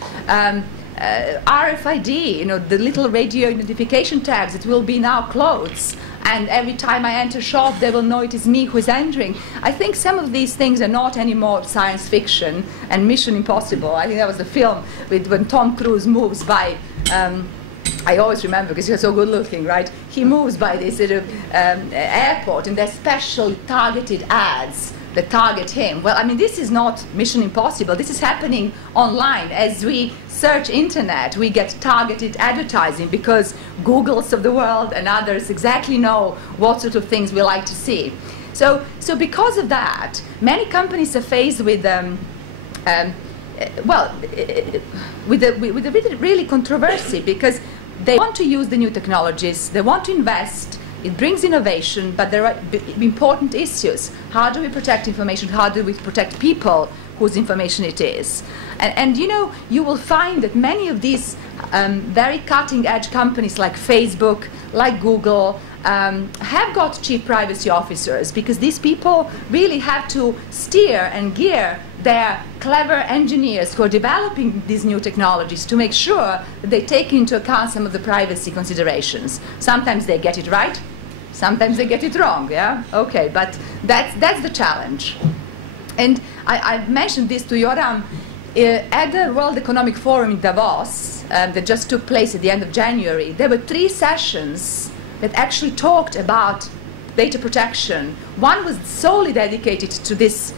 RFID, you know, the little radio identification tags, it will be now clothes. And every time I enter a shop, they will know it is me who is entering. I think some of these things are not anymore science fiction and Mission Impossible. I think that was the film when Tom Cruise moves by. I always remember because he was so good looking, right? He moves by this sort of airport, and there's special targeted ads that target him. Well, I mean, this is not Mission Impossible. This is happening online. As we search internet, we get targeted advertising because Googles of the world and others exactly know what sort of things we like to see. So because of that, many companies are faced with with a really controversy because they want to use the new technologies, they want to invest. It brings innovation, but there are important issues. How do we protect information? How do we protect people whose information it is? And you know, you will find that many of these very cutting-edge companies like Facebook, like Google, have got chief privacy officers because these people really have to steer and gear their clever engineers who are developing these new technologies to make sure that they take into account some of the privacy considerations. Sometimes they get it right, sometimes they get it wrong, yeah? Okay, but that's the challenge. And I've mentioned this to Yoram. At the World Economic Forum in Davos that just took place at the end of January, there were 3 sessions that actually talked about data protection. One was solely dedicated to this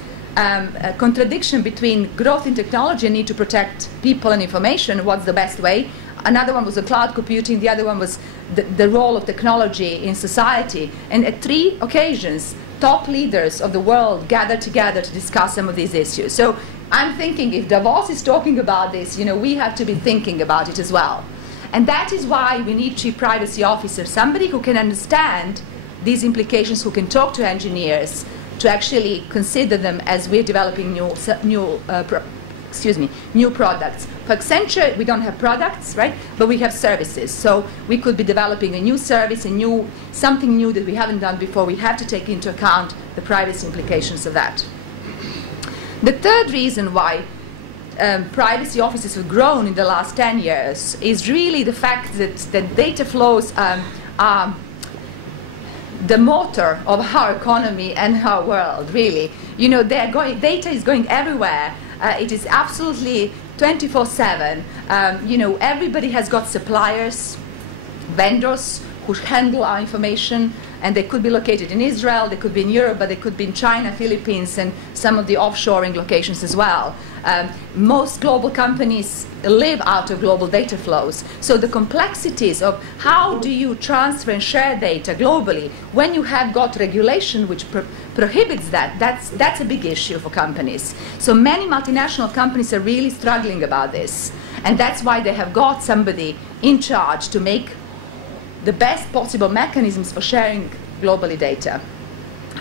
contradiction between growth in technology and need to protect people and information, what's the best way. Another one was the cloud computing, the other one was the role of technology in society. And at 3 occasions, top leaders of the world gathered together to discuss some of these issues. So I'm thinking if Davos is talking about this, you know, we have to be thinking about it as well. And that is why we need chief privacy officers, somebody who can understand these implications, who can talk to engineers to actually consider them as we're developing new products. For Accenture, we don't have products, right? But we have services. So we could be developing a new service, something new that we haven't done before. We have to take into account the privacy implications of that. The third reason why privacy officers have grown in the last 10 years is really the fact that data flows are the motor of our economy and our world, really. You know, data is going everywhere. It is absolutely 24/7. You know, everybody has got suppliers, vendors who handle our information, and they could be located in Israel, they could be in Europe, but they could be in China, Philippines, and some of the offshoring locations as well. Most global companies live out of global data flows. So the complexities of how do you transfer and share data globally when you have got regulation which prohibits that, that's a big issue for companies. So many multinational companies are really struggling about this. And that's why they have got somebody in charge to make the best possible mechanisms for sharing globally data.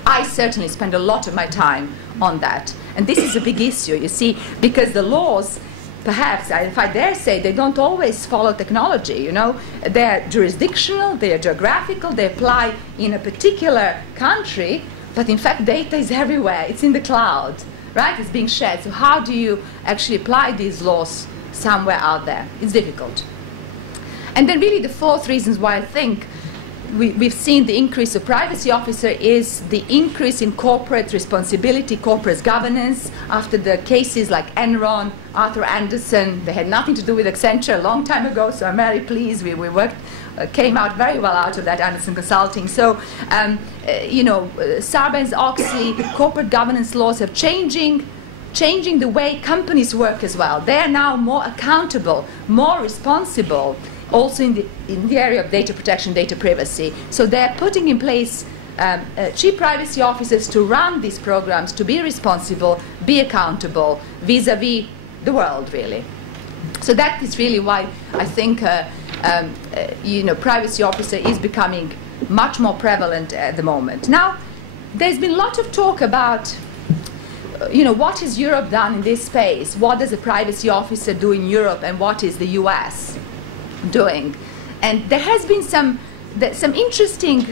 I certainly spend a lot of my time on that. And this is a big issue, you see, because the laws, perhaps, if I dare say, they don't always follow technology, you know. They're jurisdictional, they're geographical, they apply in a particular country, but in fact data is everywhere. It's in the cloud, right? It's being shared. So how do you actually apply these laws somewhere out there? It's difficult. And then really the fourth reason why I think we've seen the increase of privacy officer is the increase in corporate responsibility, corporate governance. After the cases like Enron, Arthur Andersen, they had nothing to do with Accenture a long time ago, so I'm very pleased we worked, came out very well out of that, Andersen Consulting. So, you know, Sarbanes-Oxley, corporate governance laws are changing the way companies work as well. They are now more accountable, more responsible, also in the area of data protection, data privacy. So they're putting in place chief privacy officers to run these programs, to be responsible, be accountable vis-a-vis the world, really. So that is really why I think you know, privacy officer is becoming much more prevalent at the moment. Now, there's been a lot of talk about you know, what has Europe done in this space? What does a privacy officer do in Europe, and what is the US doing? And there has been some interesting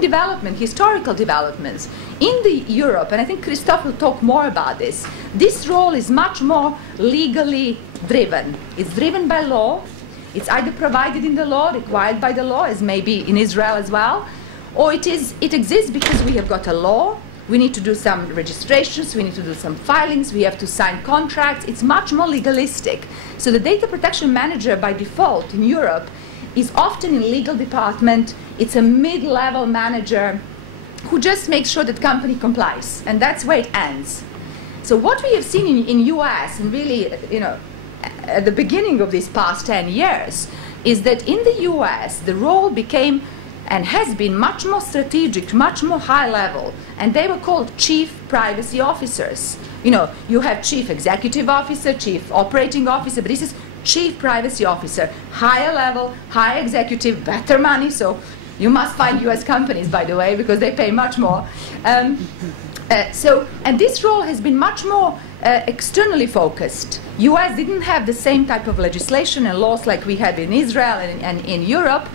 development, historical developments in the Europe, and I think Christophe will talk more about this. This role is much more legally driven. It's driven by law. It's either provided in the law, required by the law, as maybe in Israel as well, or it exists because we have got a law. We need to do some registrations, we need to do some filings, we have to sign contracts. It's much more legalistic. So the data protection manager by default in Europe is often in legal department. It's a mid-level manager who just makes sure that company complies, and that's where it ends. So what we have seen in US, and really, you know, at the beginning of these past 10 years, is that in the US the role became and has been much more strategic, much more high level, and they were called chief privacy officers. You know, you have chief executive officer, chief operating officer, but this is chief privacy officer, higher level, higher executive, better money, so you must find US companies, by the way, because they pay much more. And this role has been much more externally focused. US didn't have the same type of legislation and laws like we had in Israel and in Europe.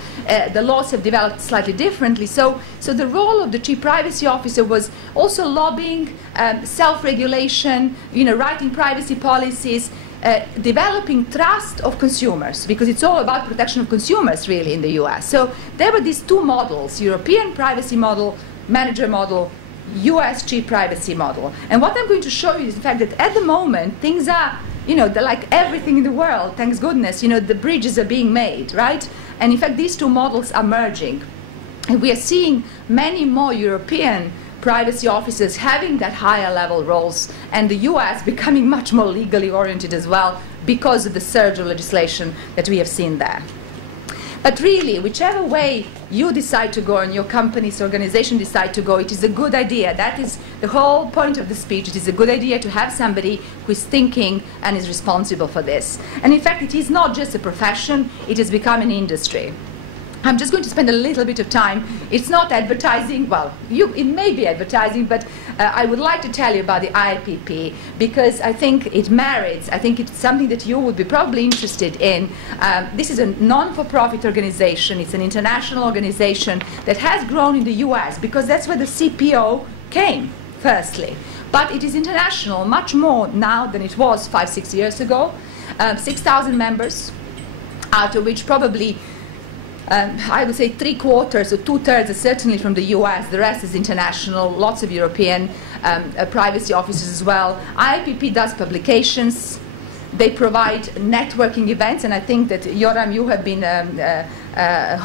The laws have developed slightly differently. So the role of the chief privacy officer was also lobbying, self-regulation, you know, writing privacy policies, developing trust of consumers, because it's all about protection of consumers really in the US. So there were these two models, European privacy model, manager model, US chief privacy model. And what I'm going to show you is the fact that at the moment things are, you know, like everything in the world, thanks goodness, you know, the bridges are being made, right? And in fact these two models are merging. And we are seeing many more European privacy officers having that higher level roles, and the US becoming much more legally oriented as well because of the surge of legislation that we have seen there. But really, whichever way you decide to go and your company's organization decide to go, it is a good idea. That is the whole point of the speech. It is a good idea to have somebody who is thinking and is responsible for this. And in fact, it is not just a profession, it has become an industry. I'm just going to spend a little bit of time. It's not advertising. Well, it may be advertising, but I would like to tell you about the IPP because I think it merits. I think it's something that you would be probably interested in. This is a non-for-profit organization. It's an international organization that has grown in the US because that's where the CPO came firstly. But it is international, much more now than it was 5-6 years ago. 6,000 members, out of which probably I would say 3/4 or 2/3 are certainly from the US, the rest is international, lots of European privacy offices as well. IIPP does publications, they provide networking events, and I think that, Joram, you have been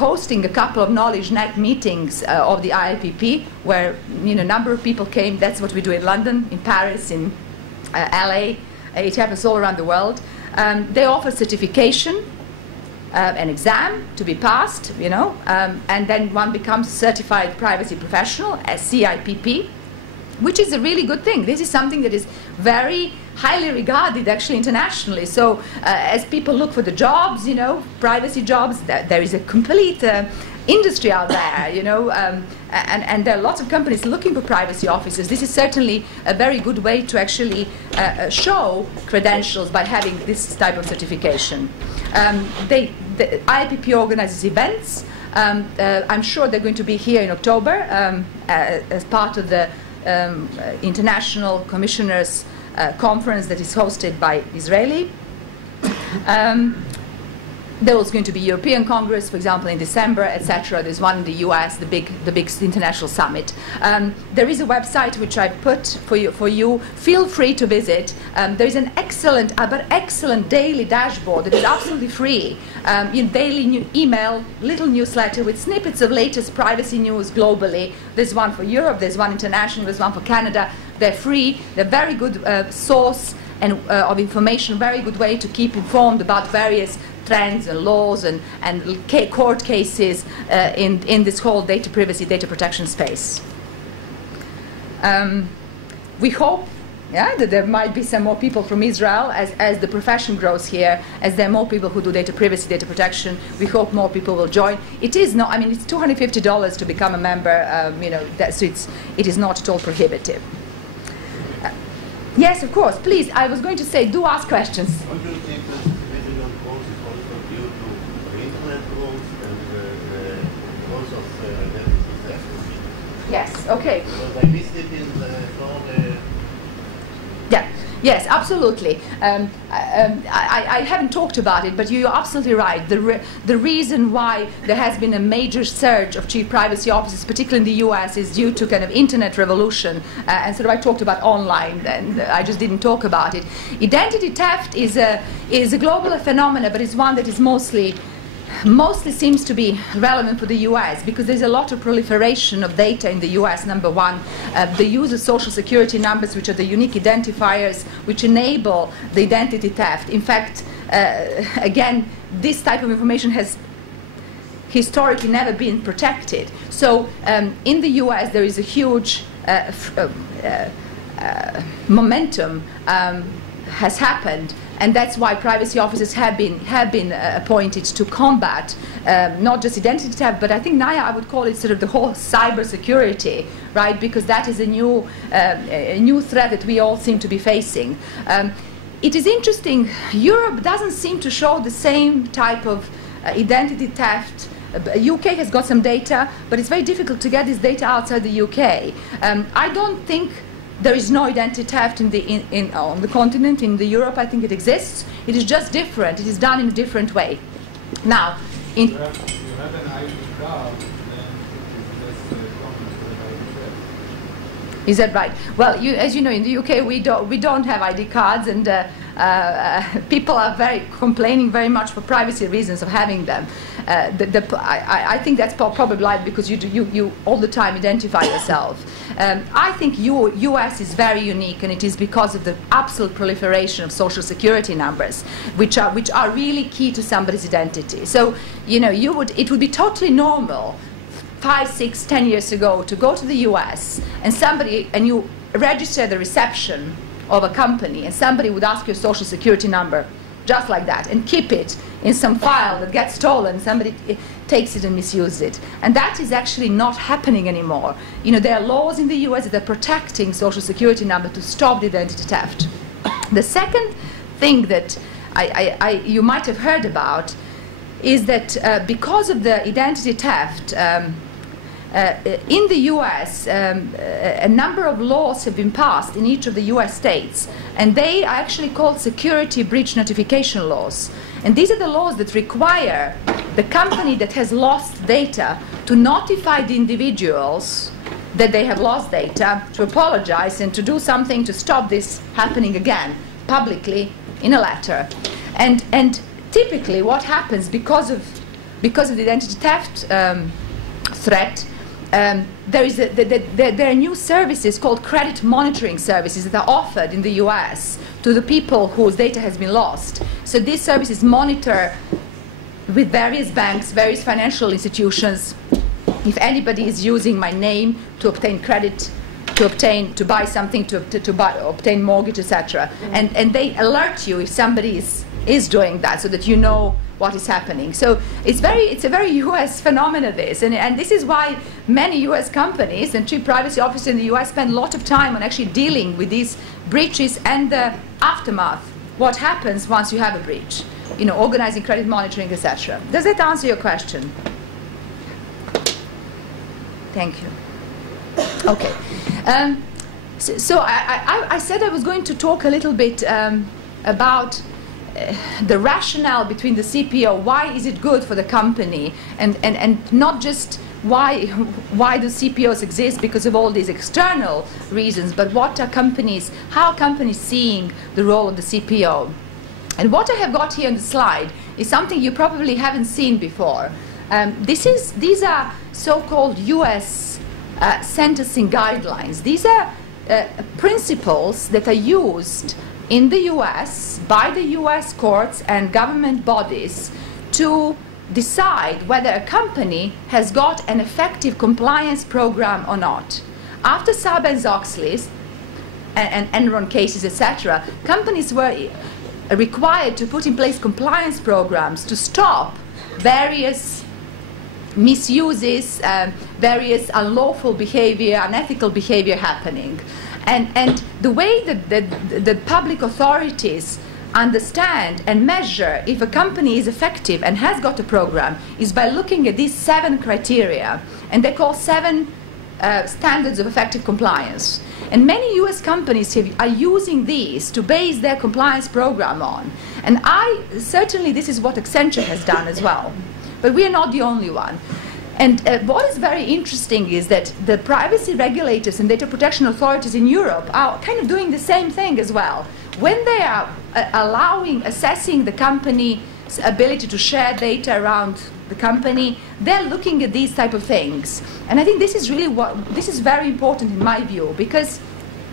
hosting a couple of knowledge net meetings of the IIPP, where a number of people came. That's what we do in London, in Paris, in LA. It happens all around the world. They offer certification, an exam to be passed, and then one becomes a certified privacy professional, a CIPP, which is a really good thing. This is something that is very highly regarded actually internationally. So as people look for the jobs, privacy jobs, there is a complete industry out there, and there are lots of companies looking for privacy officers. This is certainly a very good way to actually show credentials by having this type of certification. The IIPP organizes events. I'm sure they're going to be here in October as part of the International Commissioners Conference that is hosted by Israeli. There was going to be European Congress, for example, in December, etc. There's one in the US, the big international summit. There is a website which I put for you. Feel free to visit. There is an excellent daily dashboard that is absolutely free. Daily email, little newsletter with snippets of latest privacy news globally. There's one for Europe, there's one international, there's one for Canada. They're free. They're very good source of information, very good way to keep informed about various trends and laws and court cases in this whole data privacy, data protection space. We hope that there might be some more people from Israel as the profession grows here, as there are more people who do data privacy, data protection. We hope more people will join. It is not, it's $250 to become a member, so it is not at all prohibitive. Yes, of course, please, I was going to say, do ask questions. What do you think that individual calls is also due to the internet rules and the rules of identity theft? Yes, okay. Because I missed it in the Yes, absolutely. I haven't talked about it, but you're absolutely right. The reason why there has been a major surge of chief privacy officers, particularly in the US, is due to kind of internet revolution. And sort of I talked about online, and I just didn't talk about it. Identity theft is a global phenomenon, but it's one that is mostly seems to be relevant for the US because there's a lot of proliferation of data in the US, number one. The use of social security numbers, which are the unique identifiers which enable the identity theft. In fact, again, this type of information has historically never been protected. So in the US there is a huge momentum has happened. And that's why privacy officers have been appointed to combat not just identity theft, but I think, Naya, I would call it sort of the whole cyber security, right? Because that is a new threat that we all seem to be facing. It is interesting. Europe doesn't seem to show the same type of identity theft. UK has got some data, but it's very difficult to get this data outside the UK. I don't think there is no identity theft on the continent, in Europe. I think it exists. It is just different. It is done in a different way. Now, you have an ID card, then it's less common for ID theft. Is that right? Well, as you know, in the UK we don't have ID cards, and people are complaining very much for privacy reasons of having them. I think that's probably right because you all the time identify yourself. I think US is very unique, and it is because of the absolute proliferation of social security numbers, which are really key to somebody's identity. So it would be totally normal 5, 6, 10 years ago to go to the US and you register the reception of a company, and somebody would ask your social security number just like that and keep it in some file that gets stolen. Somebody takes it and misuses it, and that is actually not happening anymore. There are laws in the US that are protecting social security number to stop the identity theft. The second thing that you might have heard about is that because of the identity theft, in the US, a number of laws have been passed in each of the US states, and they are actually called security breach notification laws. And these are the laws that require the company that has lost data to notify the individuals that they have lost data, to apologize, and to do something to stop this happening again, publicly, in a letter. And typically what happens because of the identity theft threat, there are new services called credit monitoring services that are offered in the US to the people whose data has been lost. So these services monitor with various banks, various financial institutions, if anybody is using my name to obtain credit, to buy something, to obtain mortgage, etc. And they alert you if somebody is doing that, so that you know what is happening. So it's a very US phenomenon, this, and this is why many US companies and chief privacy officers in the US spend a lot of time on actually dealing with these breaches and the aftermath. What happens once you have a breach? You know, organizing credit monitoring, etc. Does that answer your question? Thank you. Okay. So I said I was going to talk a little bit about the rationale between the CPO. Why is it good for the company, and not just why do CPOs exist because of all these external reasons, but how are companies seeing the role of the CPO? And what I have got here on the slide is something you probably haven't seen before. These are so-called US sentencing guidelines. These are principles that are used in the US by the US courts and government bodies to decide whether a company has got an effective compliance program or not. After Sarbanes-Oxley and Enron cases, etc., companies were required to put in place compliance programs to stop various misuses, various unlawful behavior, unethical behavior happening. And the way that the public authorities understand and measure if a company is effective and has got a program is by looking at these 7 criteria, and they're called 7 standards of effective compliance. And many US companies are using these to base their compliance program on. And certainly this is what Accenture has done as well. But we are not the only one. And what is very interesting is that the privacy regulators and data protection authorities in Europe are kind of doing the same thing as well. When they are assessing the company's ability to share data around the company, they're looking at these type of things. And I think this is very important in my view, because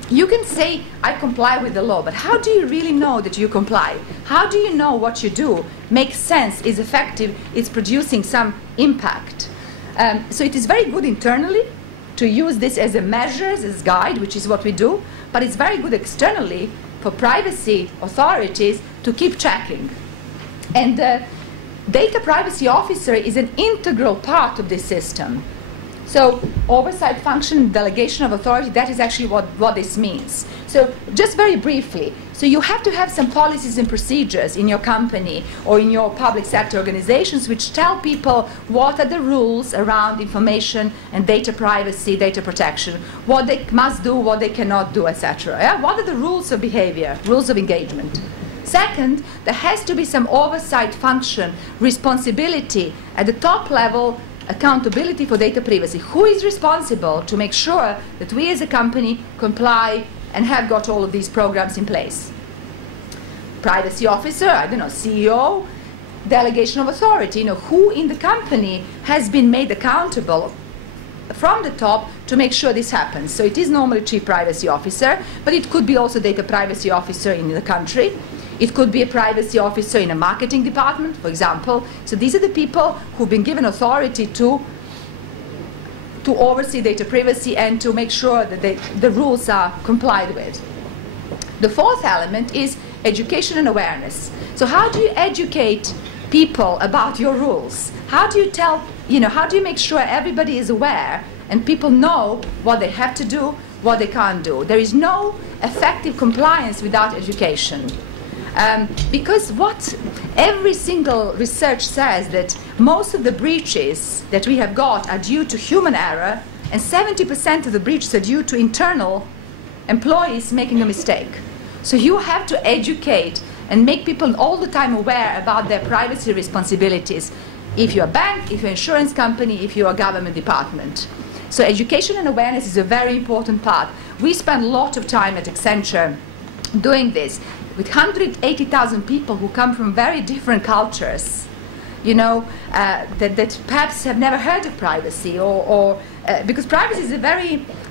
you can say, I comply with the law, but how do you really know that you comply? How do you know what you do makes sense, is effective, is producing some impact? So it is very good internally to use this as a measure, as a guide, which is what we do, but it's very good externally for privacy authorities to keep checking. And data privacy officer is an integral part of this system. So oversight function, delegation of authority, that is actually what this means. So just very briefly, so you have to have some policies and procedures in your company or in your public sector organizations which tell people what are the rules around information and data privacy, data protection, what they must do, what they cannot do, etc. Yeah? What are the rules of behavior, rules of engagement? Second, there has to be some oversight function, responsibility at the top level, accountability for data privacy. Who is responsible to make sure that we as a company comply and have got all of these programs in place? Privacy officer, I don't know, CEO, delegation of authority, who in the company has been made accountable from the top to make sure this happens. So it is normally chief privacy officer, but it could be also data privacy officer in the country. It could be a privacy officer in a marketing department, for example. So these are the people who've been given authority to oversee data privacy and to make sure that the rules are complied with. The fourth element is education and awareness. So how do you educate people about your rules? How do you how do you make sure everybody is aware and people know what they have to do, what they can't do? There is no effective compliance without education. Because what every single research says that most of the breaches that we have got are due to human error, and 70% of the breaches are due to internal employees making a mistake. So you have to educate and make people all the time aware about their privacy responsibilities. If you're a bank, if you're an insurance company, if you're a government department. So education and awareness is a very important part. We spend a lot of time at Accenture doing this with 180,000 people who come from very different cultures, you know, that perhaps have never heard of privacy, or because privacy is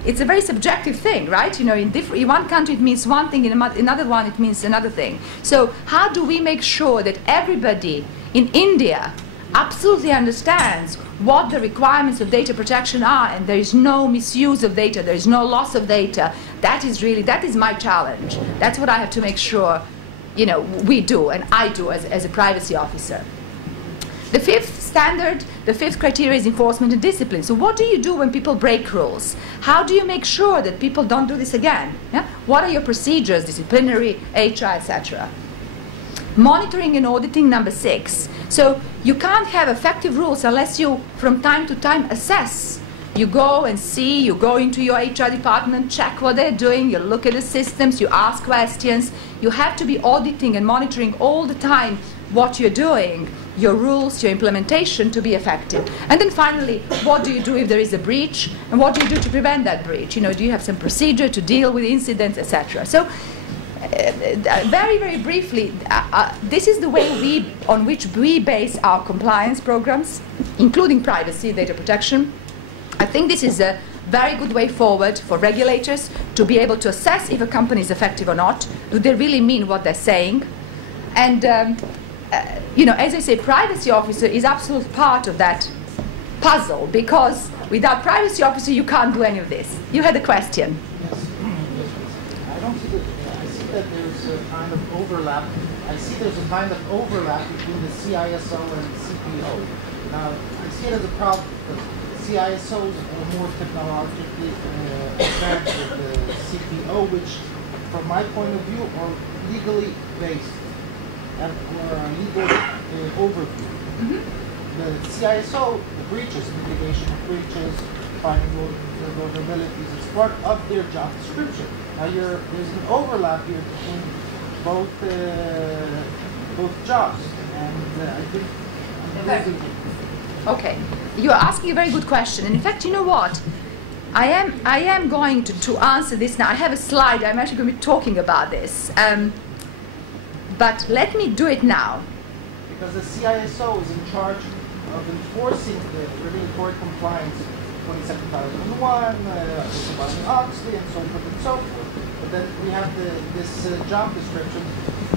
it's a very subjective thing, right? You know, in one country it means one thing, in another one it means another thing. So how do we make sure that everybody in India absolutely understands what the requirements of data protection are, and there is no misuse of data, there is no loss of data? That is my challenge. That's what I have to make sure, you know, we do, and I do as a privacy officer. The fifth standard, the fifth criteria is enforcement and discipline. So what do you do when people break rules? How do you make sure that people don't do this again? Yeah? What are your procedures, disciplinary, HR, etc.? Monitoring and auditing, number 6. So you can't have effective rules unless you, from time to time, assess. You go and see, you go into your HR department, check what they're doing, you look at the systems, you ask questions. You have to be auditing and monitoring all the time what you're doing, your rules, your implementation, to be effective. And then finally, what do you do if there is a breach? And what do you do to prevent that breach? You know, do you have some procedure to deal with incidents, etc.? So very, very briefly, this is the way on which we base our compliance programs, including privacy, data protection. I think this is a very good way forward for regulators to be able to assess if a company is effective or not. Do they really mean what they're saying? And you know, as I say, privacy officer is absolute part of that puzzle, because without privacy officer you can't do any of this. You had a question. I see that there's a kind of overlap. I see there's a kind of overlap between the CISO and CPO. Now, I see it as a problem because CISOs are more technologically advanced with the CPO, which, from my point of view, are legally based and or a legal overview. Mm-hmm. The CISO, the breaches, mitigation of breaches, finding vulnerabilities, is part of their job description. Now there's an overlap here between both jobs, and I think I'm losing it. Okay, you are asking a very good question, and in fact, you know what? I am going to answer this now. I have a slide. I'm actually going to be talking about this, but let me do it now. Because the CISO is in charge of enforcing the regulatory compliance, 27,001, Oxley, and so forth and so forth. But then we have this job description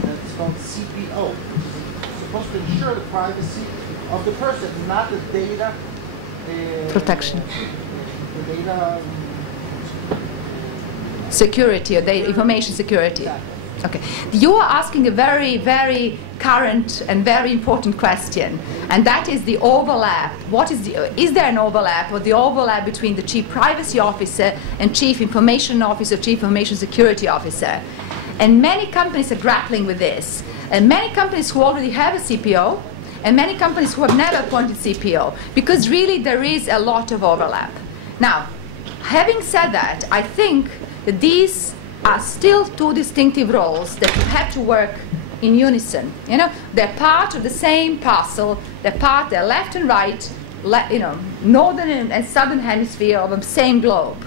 that's called CPO, which is supposed to ensure the privacy of the person, not the data protection. The data security, or data information security. Exactly. Okay, you are asking a very, very current and very important question, and that is the overlap. Is there an overlap, or the overlap between the Chief Privacy Officer and Chief Information Officer, Chief Information Security Officer? And many companies are grappling with this, and many companies who already have a CPO, and many companies who have never appointed CPO, because really there is a lot of overlap. Now, having said that, I think that these are still two distinctive roles that have to work in unison. You know, they're part of the same parcel. They're left and right, you know, northern and southern hemisphere of the same globe.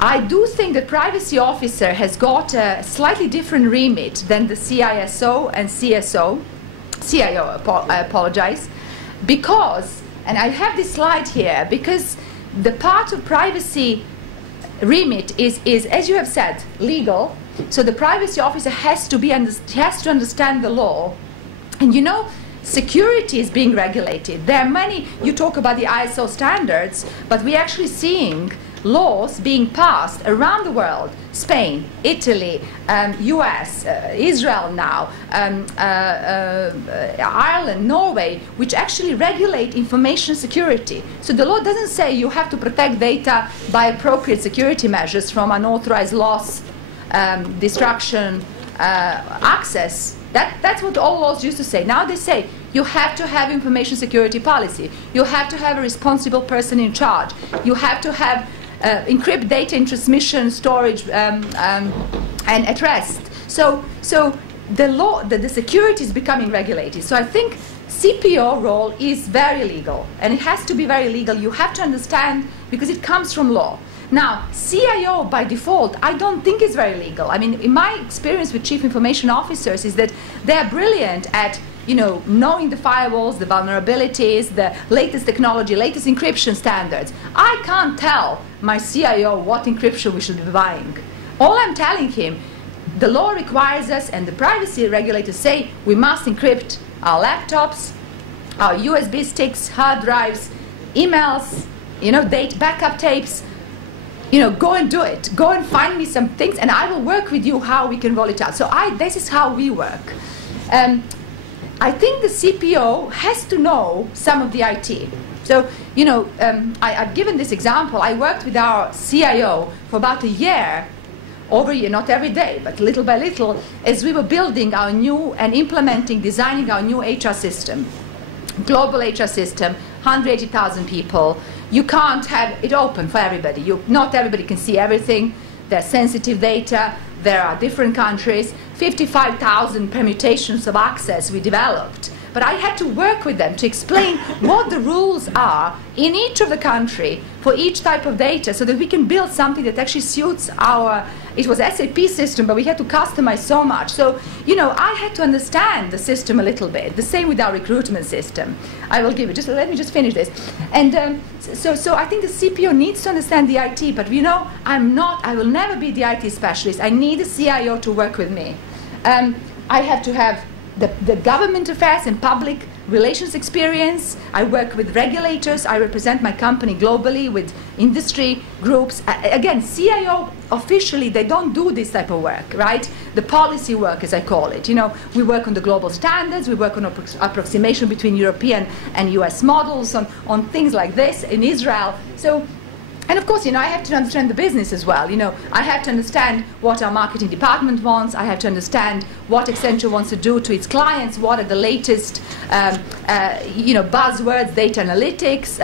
I do think the privacy officer has got a slightly different remit than the CISO and CIO, I apologize, because, and I have this slide here, because the part of privacy remit is, as you have said, legal. So the privacy officer has to understand the law. And you know, security is being regulated. There are many, you talk about the ISO standards, but we're actually seeing laws being passed around the world. Spain, Italy, US, Israel now, Ireland, Norway, which actually regulate information security. So the law doesn't say you have to protect data by appropriate security measures from unauthorized loss, destruction, access. That's what all laws used to say. Now they say you have to have information security policy. You have to have a responsible person in charge. You have to have encrypt data in transmission, storage, and at rest. So the law, the security is becoming regulated. So I think CPO role is very legal, and it has to be very legal. You have to understand, because it comes from law. Now, CIO by default, I don't think is very legal. I mean, in my experience with chief information officers is that they're brilliant at, you know, knowing the firewalls, the vulnerabilities, the latest technology, latest encryption standards. I can't tell my CIO what encryption we should be buying. All I'm telling him, the law requires us, and the privacy regulators say we must encrypt our laptops, our USB sticks, hard drives, emails, you know, data backup tapes. You know, go and do it. Go and find me some things, and I will work with you how we can roll it out. So this is how we work. I think the CPO has to know some of the IT. So, you know, I've given this example. I worked with our CIO for about a year, over a year, not every day, but little by little, as we were building our new and implementing, designing our new HR system, global HR system, 180,000 people. You can't have it open for everybody. Not everybody can see everything. There's sensitive data. There are different countries. 55,000 permutations of access we developed. But I had to work with them to explain what the rules are in each of the country for each type of data, so that we can build something that actually suits our, it was SAP system, but we had to customize so much. So, you know, I had to understand the system a little bit. The same with our recruitment system. I will give you, let me just finish this. And so I think the CPO needs to understand the IT, but you know, I will never be the IT specialist. I need a CIO to work with me. I have to have the government affairs and public relations experience. I work with regulators. I represent my company globally with industry groups. Again, CIO officially, they don't do this type of work, right? The policy work, as I call it. You know, we work on the global standards. We work on approximation between European and US models, on things like this in Israel. So, and of course, you know, I have to understand the business as well. You know, I have to understand what our marketing department wants. I have to understand what Accenture wants to do to its clients. What are the latest, you know, buzzwords, data analytics,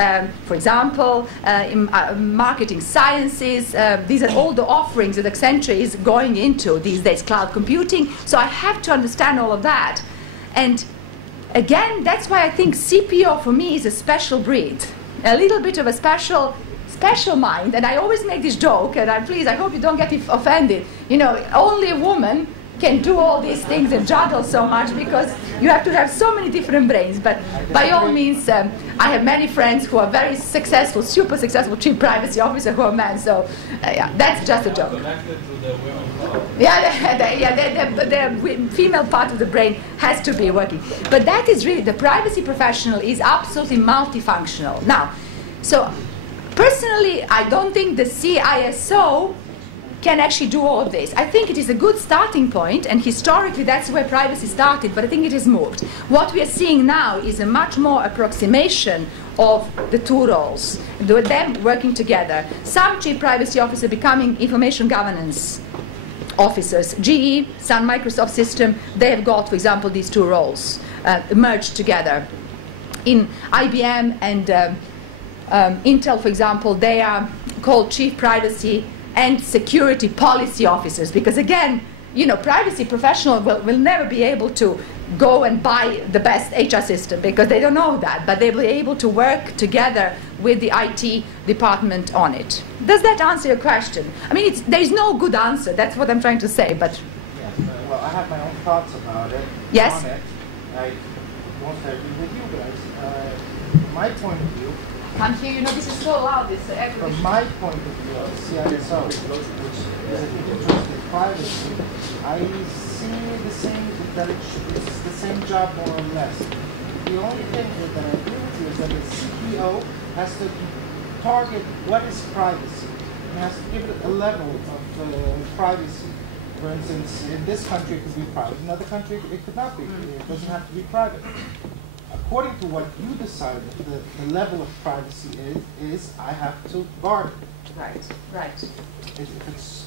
for example, in, marketing sciences. These are all the offerings that Accenture is going into these days, cloud computing. So I have to understand all of that. And again, that's why I think CPO for me is a special breed, a little bit of a special mind. And I always make this joke, and I hope you don't get offended. You know, only a woman can do all these things and juggle so much, because you have to have so many different brains. But by all means, I have many friends who are very successful, super successful chief privacy officer who are men. So yeah, that's just a joke. Connected to the women's law. Yeah, the female part of the brain has to be working. But that is really, the privacy professional is absolutely multifunctional. Now, so personally, I don't think the CISO can actually do all of this. I think it is a good starting point, and historically that's where privacy started, but I think it has moved. What we are seeing now is a much more approximation of the two roles, with them working together. Some chief privacy officers becoming information governance officers. GE, Sun Microsoft system, they have got, for example, these two roles merged together. In IBM and Intel, for example, they are called chief privacy and security policy officers, because again, you know, privacy professional will never be able to go and buy the best HR system, because they don't know that, but they will be able to work together with the IT department on it. Does that answer your question? I mean, there is no good answer. That's what I'm trying to say. But yes, well, I have my own thoughts about it. Yes. On it. I won't agree with you guys. From my point of view, I'm here, you know, this is so loud. It's from my point of view of CISO, which is interested in privacy, I see the same, that it's the same job more or less. The only thing that I agree with you is that the CPO has to target what is privacy. It has to give it a level of privacy. For instance, in this country it could be private, in another country it could not be. It doesn't have to be private. According to what you decided, the level of privacy is I have to guard it. right. If it's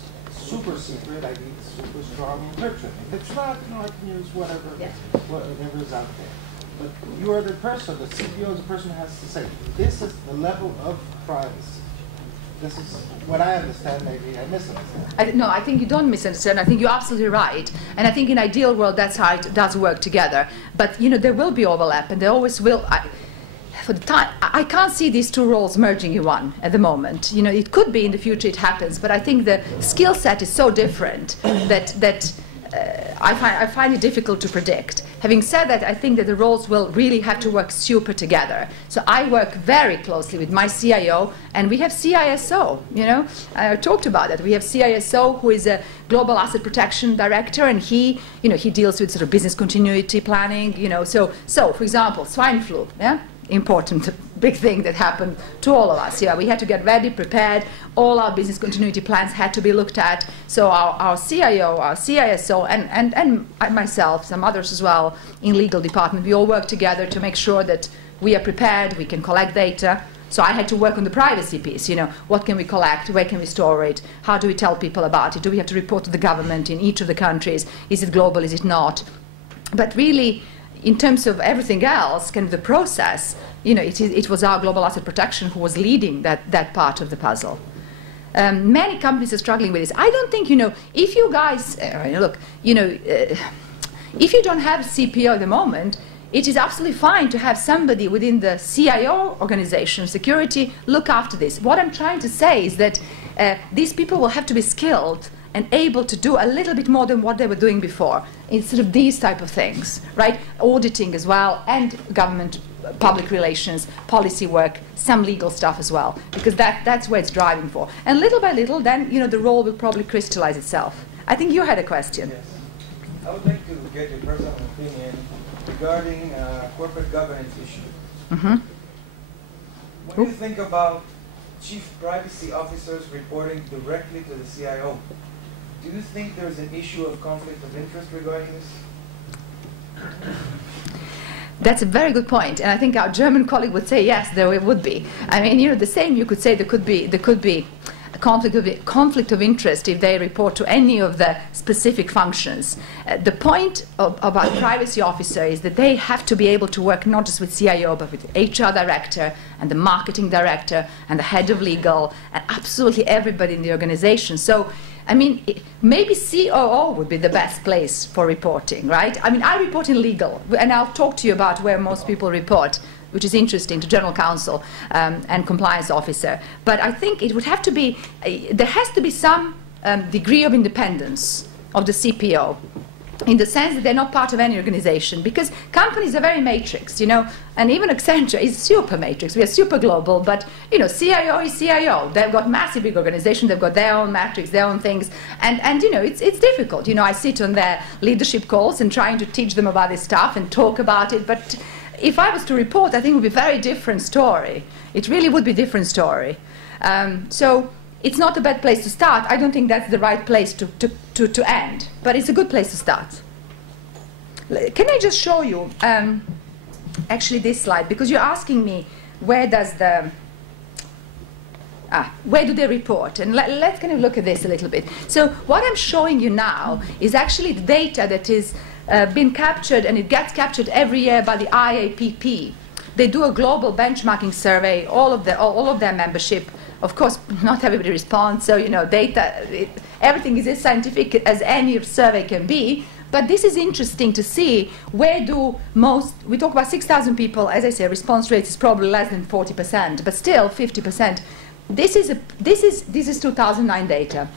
super secret, I need super strong encryption. If it's not, I can use whatever is out there. But you are the person, the CPO is the person who has to say, this is the level of privacy. This is what I understand, maybe I misunderstand. No, I think you don't misunderstand. I think you're absolutely right. And I think in ideal world, that's how it does work together. But, there will be overlap, and there always will. For the time, I can't see these two roles merging in one at the moment. It could be in the future it happens, but I think the skill set is so different that I find it difficult to predict. Having said that, I think that the roles will really have to work super together. So I work very closely with my CIO, and we have CISO, I talked about that. We have CISO, who is a global asset protection director, and he deals with sort of business continuity planning, So, for example, swine flu, important big thing that happened to all of us. We had to get ready, prepared. All our business continuity plans had to be looked at. So our CIO, our CISO, and myself, some others as well in legal department, we all work together to make sure that we are prepared, we can collect data. So I had to work on the privacy piece. What can we collect? Where can we store it? How do we tell people about it? Do we have to report to the government in each of the countries? Is it global? Is it not? But really, in terms of everything else, kind of the process, it was our global asset protection who was leading that part of the puzzle. Many companies are struggling with this. I don't think, if you guys, look, if you don't have CPO at the moment, it is absolutely fine to have somebody within the CIO organization, security, look after this. What I'm trying to say is that these people will have to be skilled and able to do a little bit more than what they were doing before. It's sort of these type of things, right? Auditing as well, and government, public relations, policy work, some legal stuff as well, because that's where it's driving for. And little by little, then, the role will probably crystallize itself. I think you had a question. Yes. I would like to get your personal opinion regarding corporate governance issue. Mm-hmm. What do you think about chief privacy officers reporting directly to the CIO? Do you think there's an issue of conflict of interest regarding this? That's a very good point, and I think our German colleague would say yes, there would be. I mean, the same you could say there could be a conflict of interest if they report to any of the specific functions. The point about privacy officer is that they have to be able to work not just with CIO, but with HR director and the marketing director and the head of legal and absolutely everybody in the organization. So, I mean, maybe COO would be the best place for reporting, right? I mean, I report in legal, and I'll talk to you about where most people report, which is interesting, to general counsel and compliance officer. But I think it would have to be, there has to be some degree of independence of the CPO, in the sense that they're not part of any organization, because companies are very matrix, and even Accenture is super matrix. We are super global, but CIO is CIO. They've got massive big organization. They've got their own matrix, their own things, and it's difficult. I sit on their leadership calls and trying to teach them about this stuff and talk about it, but if I was to report, I think it would be a very different story. It really would be a different story. So it's not a bad place to start. I don't think that's the right place to end, but it's a good place to start. Can I just show you actually this slide, because you're asking me where do they report? And let's kind of look at this a little bit. So what I'm showing you now is actually the data that is been captured, and it gets captured every year by the IAPP. They do a global benchmarking survey, all of their membership. Of course, not everybody responds, so data, everything is as scientific as any survey can be. But this is interesting to see where do most. We talk about 6,000 people. As I say, response rate is probably less than 40%, but still 50%. This is 2009 data.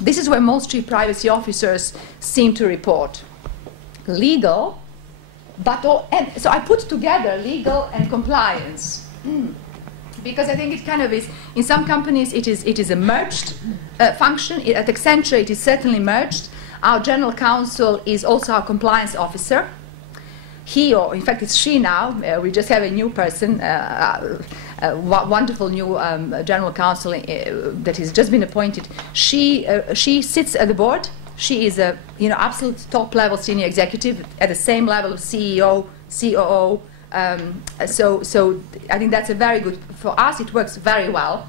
This is where most chief privacy officers seem to report. Legal, and so I put together legal and compliance. Because I think it kind of is, in some companies it is a merged function. At Accenture it is certainly merged. Our general counsel is also our compliance officer. He, or in fact it's she now, we just have a new person, a wonderful new general counsel that has just been appointed. She sits at the board. She is a absolute top level senior executive at the same level of CEO, COO. So I think that's a very good, for us it works very well.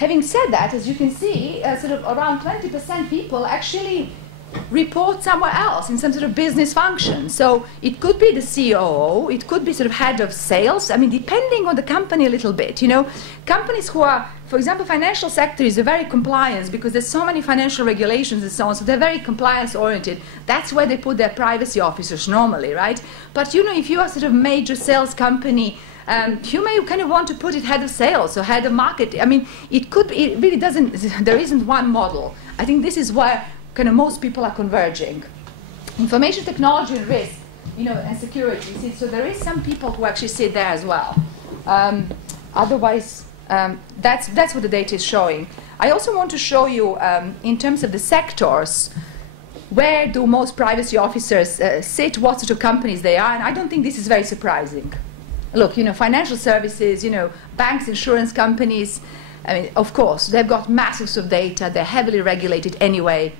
having said that, as you can see, sort of around 20% people actually report somewhere else in some sort of business function. So it could be the COO, it could be sort of head of sales. I mean, depending on the company a little bit. You know, companies who are, for example, financial sector is very compliance because there's so many financial regulations and so on, so they're very compliance oriented. That's where they put their privacy officers normally, right? But you know, if you are sort of major sales company, you may kind of want to put it head of sales or head of marketing. I mean, it could be, it really doesn't, there isn't one model. I think this is where kind of most people are converging. Information technology and risk, you know, and security. See, so there is some people who actually sit there as well. Otherwise, that's what the data is showing. I also want to show you, in terms of the sectors, where do most privacy officers sit, what sort of companies they are, and I don't think this is very surprising. Look, you know, financial services, you know, banks, insurance companies, I mean, of course, they've got masses of data, they're heavily regulated anyway,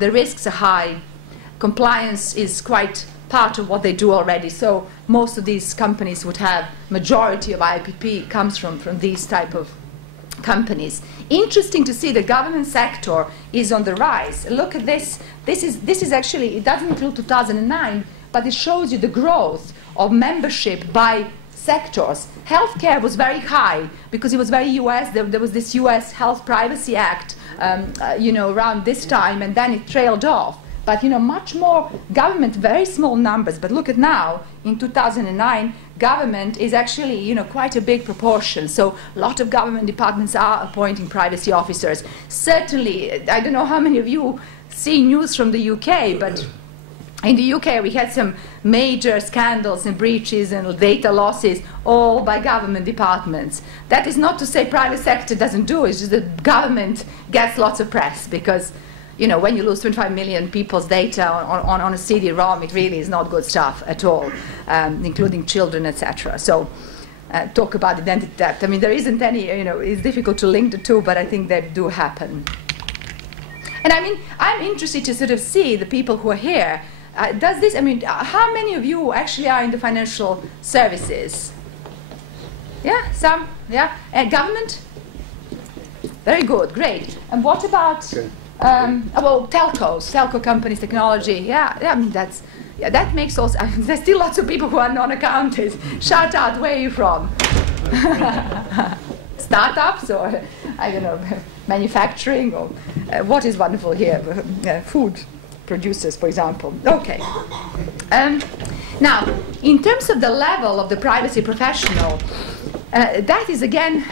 the risks are high, compliance is quite part of what they do already, so most of these companies would have, majority of IPP comes from these type of companies. Interesting to see the government sector is on the rise. Look at this, this is actually, it doesn't include 2009, but it shows you the growth of membership by sectors. Healthcare was very high because it was very US. There was this US Health Privacy Act, you know, around this time, and then it trailed off. But you know, much more government, very small numbers. But look at now, in 2009, government is actually, you know, quite a big proportion. So a lot of government departments are appointing privacy officers. Certainly, I don't know how many of you see news from the UK, but in the UK, we had some major scandals and breaches and data losses, all by government departments. That is not to say private sector doesn't do it, it's just that government gets lots of press because, you know, when you lose 25 million people's data on a CD-ROM, it really is not good stuff at all, including children, etc. So talk about identity theft. I mean, there isn't any, you know, it's difficult to link the two, but I think they do happen. And I mean, I'm interested to sort of see the people who are here. Does this, I mean, how many of you actually are in the financial services? Yeah, some, yeah. And government? Very good, great. And what about, well, telco companies, technology, yeah, I mean, that's, yeah, that makes also, there's still lots of people who are non-accounted. Shout out, where are you from? Startups or, I don't know, manufacturing or, what is wonderful here? Food producers, for example. Okay. Now, in terms of the level of the privacy professional, that is again,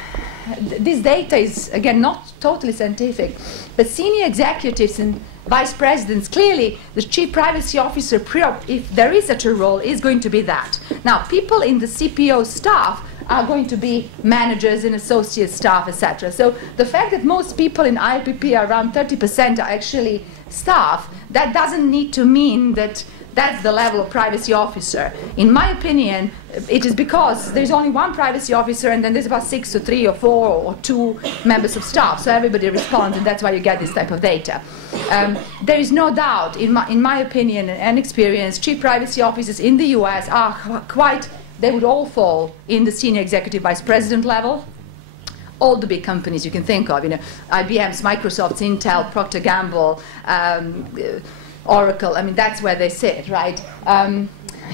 this data is again not totally scientific, but senior executives and vice presidents, clearly the chief privacy officer, if there is such a role, is going to be that. Now, people in the CPO staff are going to be managers and associate staff, etc. So the fact that most people in IPP are around 30% are actually staff, that doesn't need to mean that that's the level of privacy officer. In my opinion, it is because there's only one privacy officer and then there's about 6 or 3 or 4 or 2 members of staff, so everybody responds, and that's why you get this type of data. There is no doubt, in my opinion and experience, chief privacy officers in the US are quite, they would all fall in the senior executive vice president level. All the big companies you can think of, you know, IBM's, Microsoft's, Intel, Procter & Gamble, Oracle, I mean, that's where they sit, right?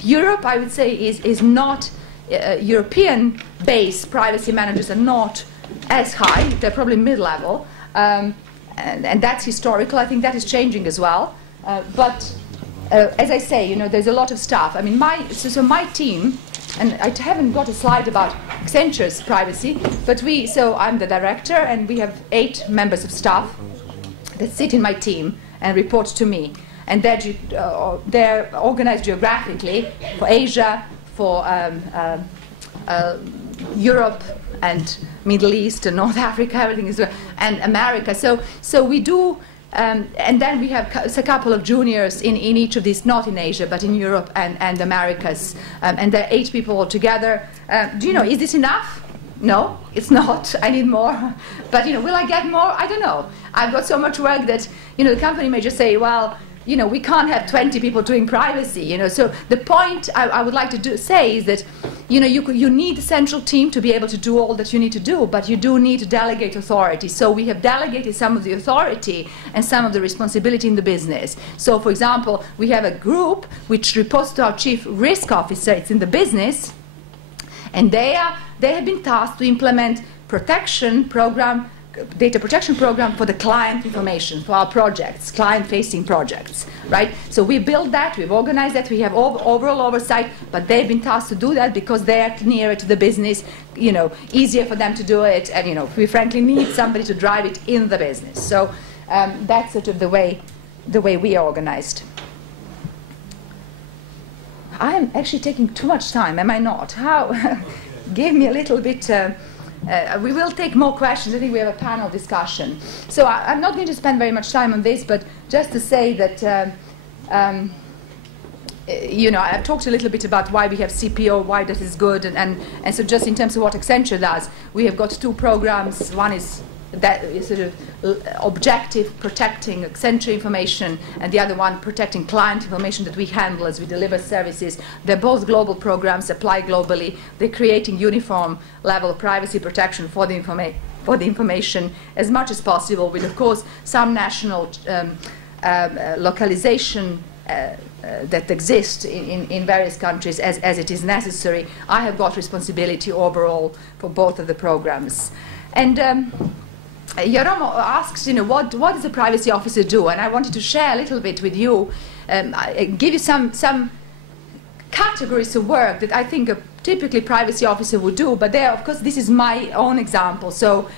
Europe, I would say, is not, European-based privacy managers are not as high, they're probably mid-level, and that's historical. I think that is changing as well. But as I say, you know, there's a lot of staff. I mean, so my team, and I haven't got a slide about Accenture's privacy, but so I'm the director, and we have 8 members of staff that sit in my team and report to me. And they're organized geographically for Asia, for Europe, and Middle East, and North Africa, everything is, and America. So we do, and then we have a couple of juniors in each of these, not in Asia, but in Europe and Americas. And there are 8 people altogether. Do you know, is this enough? No, it's not. I need more. But, you know, will I get more? I don't know. I've got so much work that, you know, the company may just say, well, you know, we can't have 20 people doing privacy, you know. So the point I would like to say is that, you know, you need a central team to be able to do all that you need to do, but you do need to delegate authority. So we have delegated some of the authority and some of the responsibility in the business. So, for example, we have a group which reports to our chief risk officer. It's in the business, and they have been tasked to implement data protection program for the client information, for our projects, client-facing projects, right? So we built that, we've organized that, we have overall oversight, but they've been tasked to do that because they're nearer to the business, you know, easier for them to do it, and, you know, we frankly need somebody to drive it in the business. So that's sort of the way we are organized. I am actually taking too much time, am I not? How? Give me a little bit. We will take more questions. I think we have a panel discussion. So I'm not going to spend very much time on this, but just to say that, you know, I've talked a little bit about why we have CPO, why that is good, and so just in terms of what Accenture does, we have got two programs. One is that is sort of objective, protecting Accenture information, and the other one protecting client information that we handle as we deliver services. They're both global programs, apply globally. They're creating uniform level of privacy protection for the information as much as possible, with, of course, some national localization that exists in various countries as it is necessary. I have got responsibility overall for both of the programs. And Jaromo asks, you know, what does a privacy officer do? And I wanted to share a little bit with you, give you some categories of work that I think a typically privacy officer would do. But there, of course, this is my own example. So,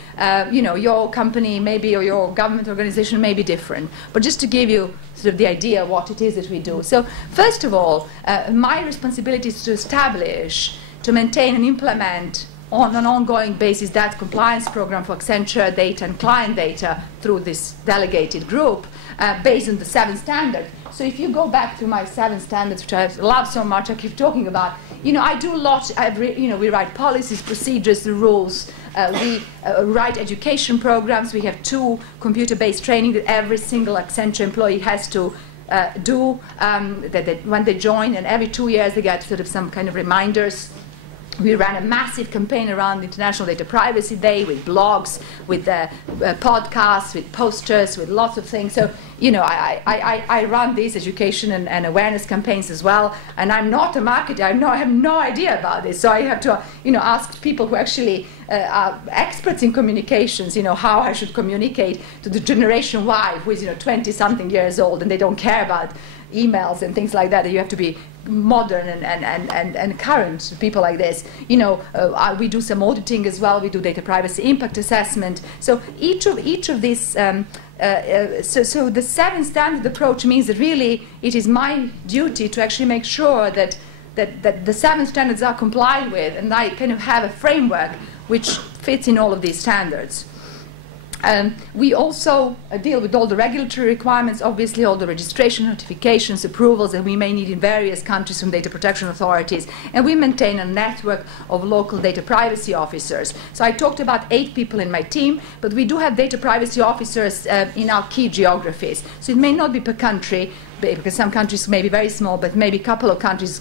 you know, your company maybe, or your government organization may be different. But just to give you sort of the idea of what it is that we do. So, first of all, my responsibility is to establish, to maintain and implement on an ongoing basis that compliance program for Accenture data and client data through this delegated group based on the 7 standards. So if you go back to my 7 standards, which I love so much, I keep talking about, you know, I do a lot. You know, we write policies, procedures, the rules. We write education programs. We have 2 computer-based training that every single Accenture employee has to do when they join, and every 2 years they get sort of some kind of reminders. We ran a massive campaign around International Data Privacy Day with blogs, with podcasts, with posters, with lots of things. So, you know, I run these education and awareness campaigns as well. And I'm not a marketer. I have no idea about this. So I have to, you know, ask people who actually are experts in communications, you know, how I should communicate to the Generation Y, who is, you know, 20-something years old, and they don't care about emails and things like that. You have to be modern and current, people like this. You know, we do some auditing as well. We do data privacy impact assessment. So each of these, so the 7 standard approach means that really it is my duty to actually make sure that the 7 standards are complied with, and I kind of have a framework which fits in all of these standards. We also deal with all the regulatory requirements, obviously all the registration, notifications, approvals that we may need in various countries from data protection authorities. And we maintain a network of local data privacy officers. So I talked about 8 people in my team, but we do have data privacy officers in our key geographies. So it may not be per country, because some countries may be very small, but maybe a couple of countries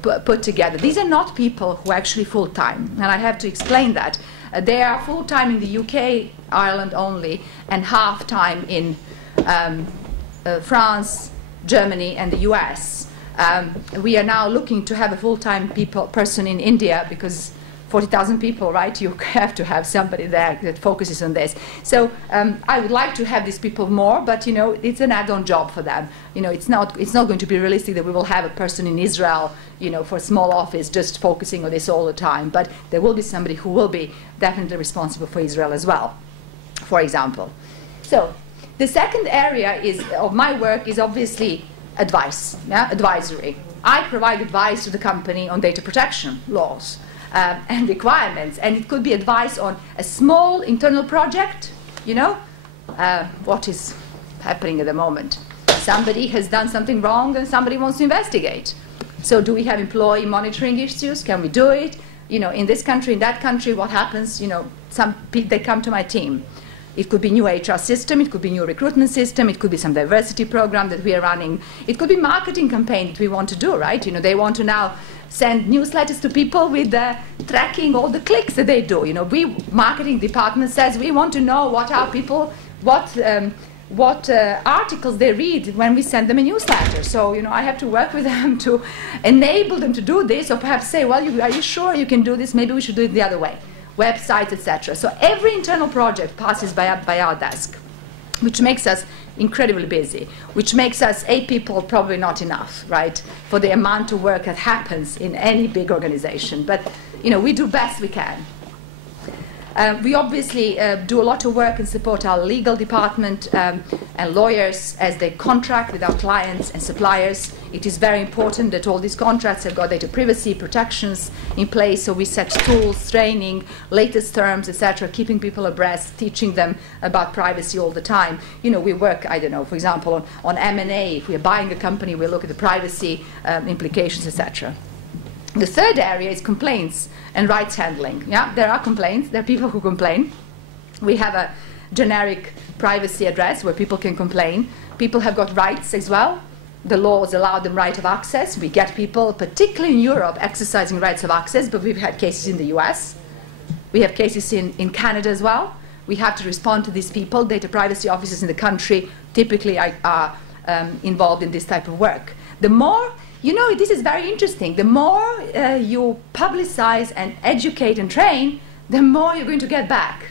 put together. These are not people who are actually full-time, and I have to explain that. They are full-time in the UK, Ireland only, and half-time in France, Germany, and the US. We are now looking to have a full-time person in India, because 40,000 people, right? You have to have somebody there that focuses on this. So I would like to have these people more, but, you know, it's an add-on job for them. You know, it's not going to be realistic that we will have a person in Israel, you know, for a small office just focusing on this all the time. But there will be somebody who will be definitely responsible for Israel as well, for example. So the second area of my work is obviously advice, advisory. I provide advice to the company on data protection laws and requirements, and it could be advice on a small internal project, you know, what is happening at the moment. Somebody has done something wrong and somebody wants to investigate. So do we have employee monitoring issues? Can we do it? You know, in this country, in that country, what happens? You know, they come to my team. It could be new HR system, it could be new recruitment system, it could be some diversity program that we are running. It could be marketing campaign that we want to do, right? You know, they want to now send newsletters to people with tracking all the clicks that they do. You know, marketing department says we want to know what our people, what articles they read when we send them a newsletter. So, you know, I have to work with them to enable them to do this, or perhaps say, well, are you sure you can do this? Maybe we should do it the other way. Websites, etc. So every internal project passes by our desk, which makes us incredibly busy, which makes us 8 people probably not enough, right, for the amount of work that happens in any big organization. But, you know, we do best we can. We obviously do a lot of work and support our legal department and lawyers as they contract with our clients and suppliers. It is very important that all these contracts have got data privacy protections in place, so we set tools, training, latest terms, etc., keeping people abreast, teaching them about privacy all the time. You know, we work, I don't know, for example, on M&A. If we are buying a company, we look at the privacy implications, etc. The third area is complaints and rights handling. Yeah, there are complaints. There are people who complain. We have a generic privacy address where people can complain. People have got rights as well. The laws allow them right of access. We get people, particularly in Europe, exercising rights of access, but we've had cases in the US. We have cases in Canada as well. We have to respond to these people. Data privacy officers in the country typically are involved in this type of work. The more, you know, this is very interesting. The more you publicize and educate and train, the more you're going to get back.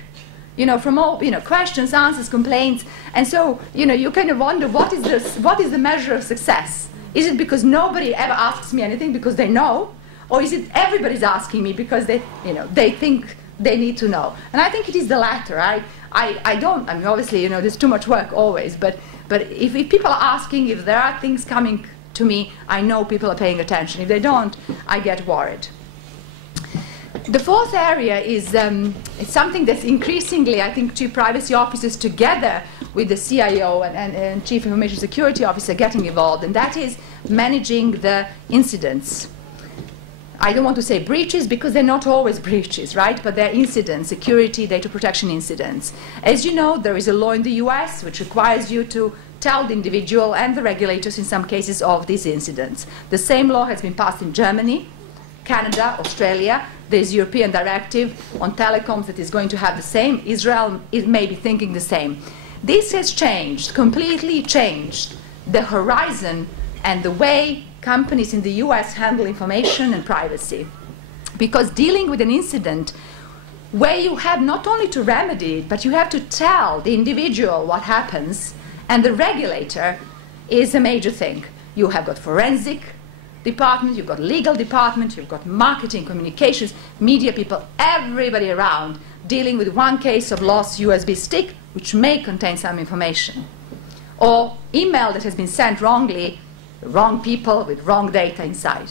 You know, from all, you know, questions, answers, complaints. And so, you know, you kind of wonder, what is the measure of success? Is it because nobody ever asks me anything because they know? Or is it everybody's asking me because they, you know, they think they need to know? And I think it is the latter. I mean, obviously, you know, there's too much work always, but if people are asking, if there are things coming to me, I know people are paying attention. If they don't, I get worried. The fourth area is it's something that's increasingly, I think, chief privacy officers together with the CIO and chief information security officer getting involved, and that is managing the incidents. I don't want to say breaches because they're not always breaches, right? But they're incidents, security, data protection incidents. As you know, there is a law in the US which requires you to tell the individual and the regulators in some cases of these incidents. The same law has been passed in Germany, Canada, Australia. There's a European directive on telecoms that is going to have the same. Israel is maybe thinking the same. This has changed, completely changed the horizon and the way companies in the US handle information and privacy. Because dealing with an incident where you have not only to remedy it, but you have to tell the individual what happens, and the regulator is a major thing. You have got forensic department, you've got legal department, you've got marketing, communications, media people, everybody around dealing with one case of lost USB stick, which may contain some information, or email that has been sent wrongly, wrong people with wrong data inside.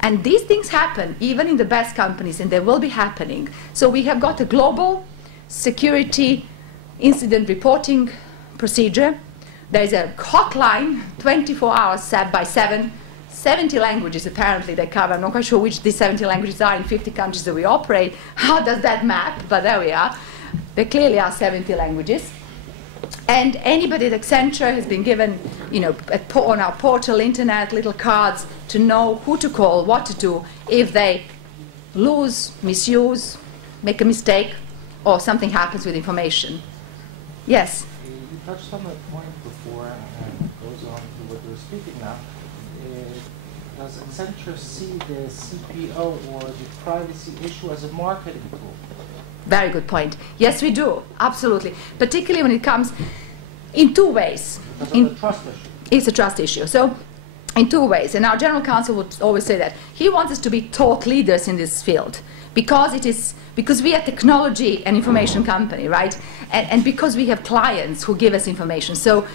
And these things happen even in the best companies, and they will be happening. So we have got a global security incident reporting procedure. There's a hotline, 24 hours, 7/7, 70 languages apparently they cover. I'm not quite sure which these 70 languages are in 50 countries that we operate. How does that map? But there we are. There clearly are 70 languages. And anybody at Accenture has been given, you know, on our portal, internet, little cards to know who to call, what to do if they lose, misuse, make a mistake, or something happens with information. Yes? You touched on that point before, and it goes on to what you're speaking now. Does Accenture see the CPO or the privacy issue as a marketing tool? Very good point. Yes, we do. Absolutely. Particularly when it comes in two ways. Because of the trust issue. It's a trust issue. So in two ways. And our general counsel would always say that. He wants us to be thought leaders in this field because we are technology and information company, right? And because we have clients who give us information. So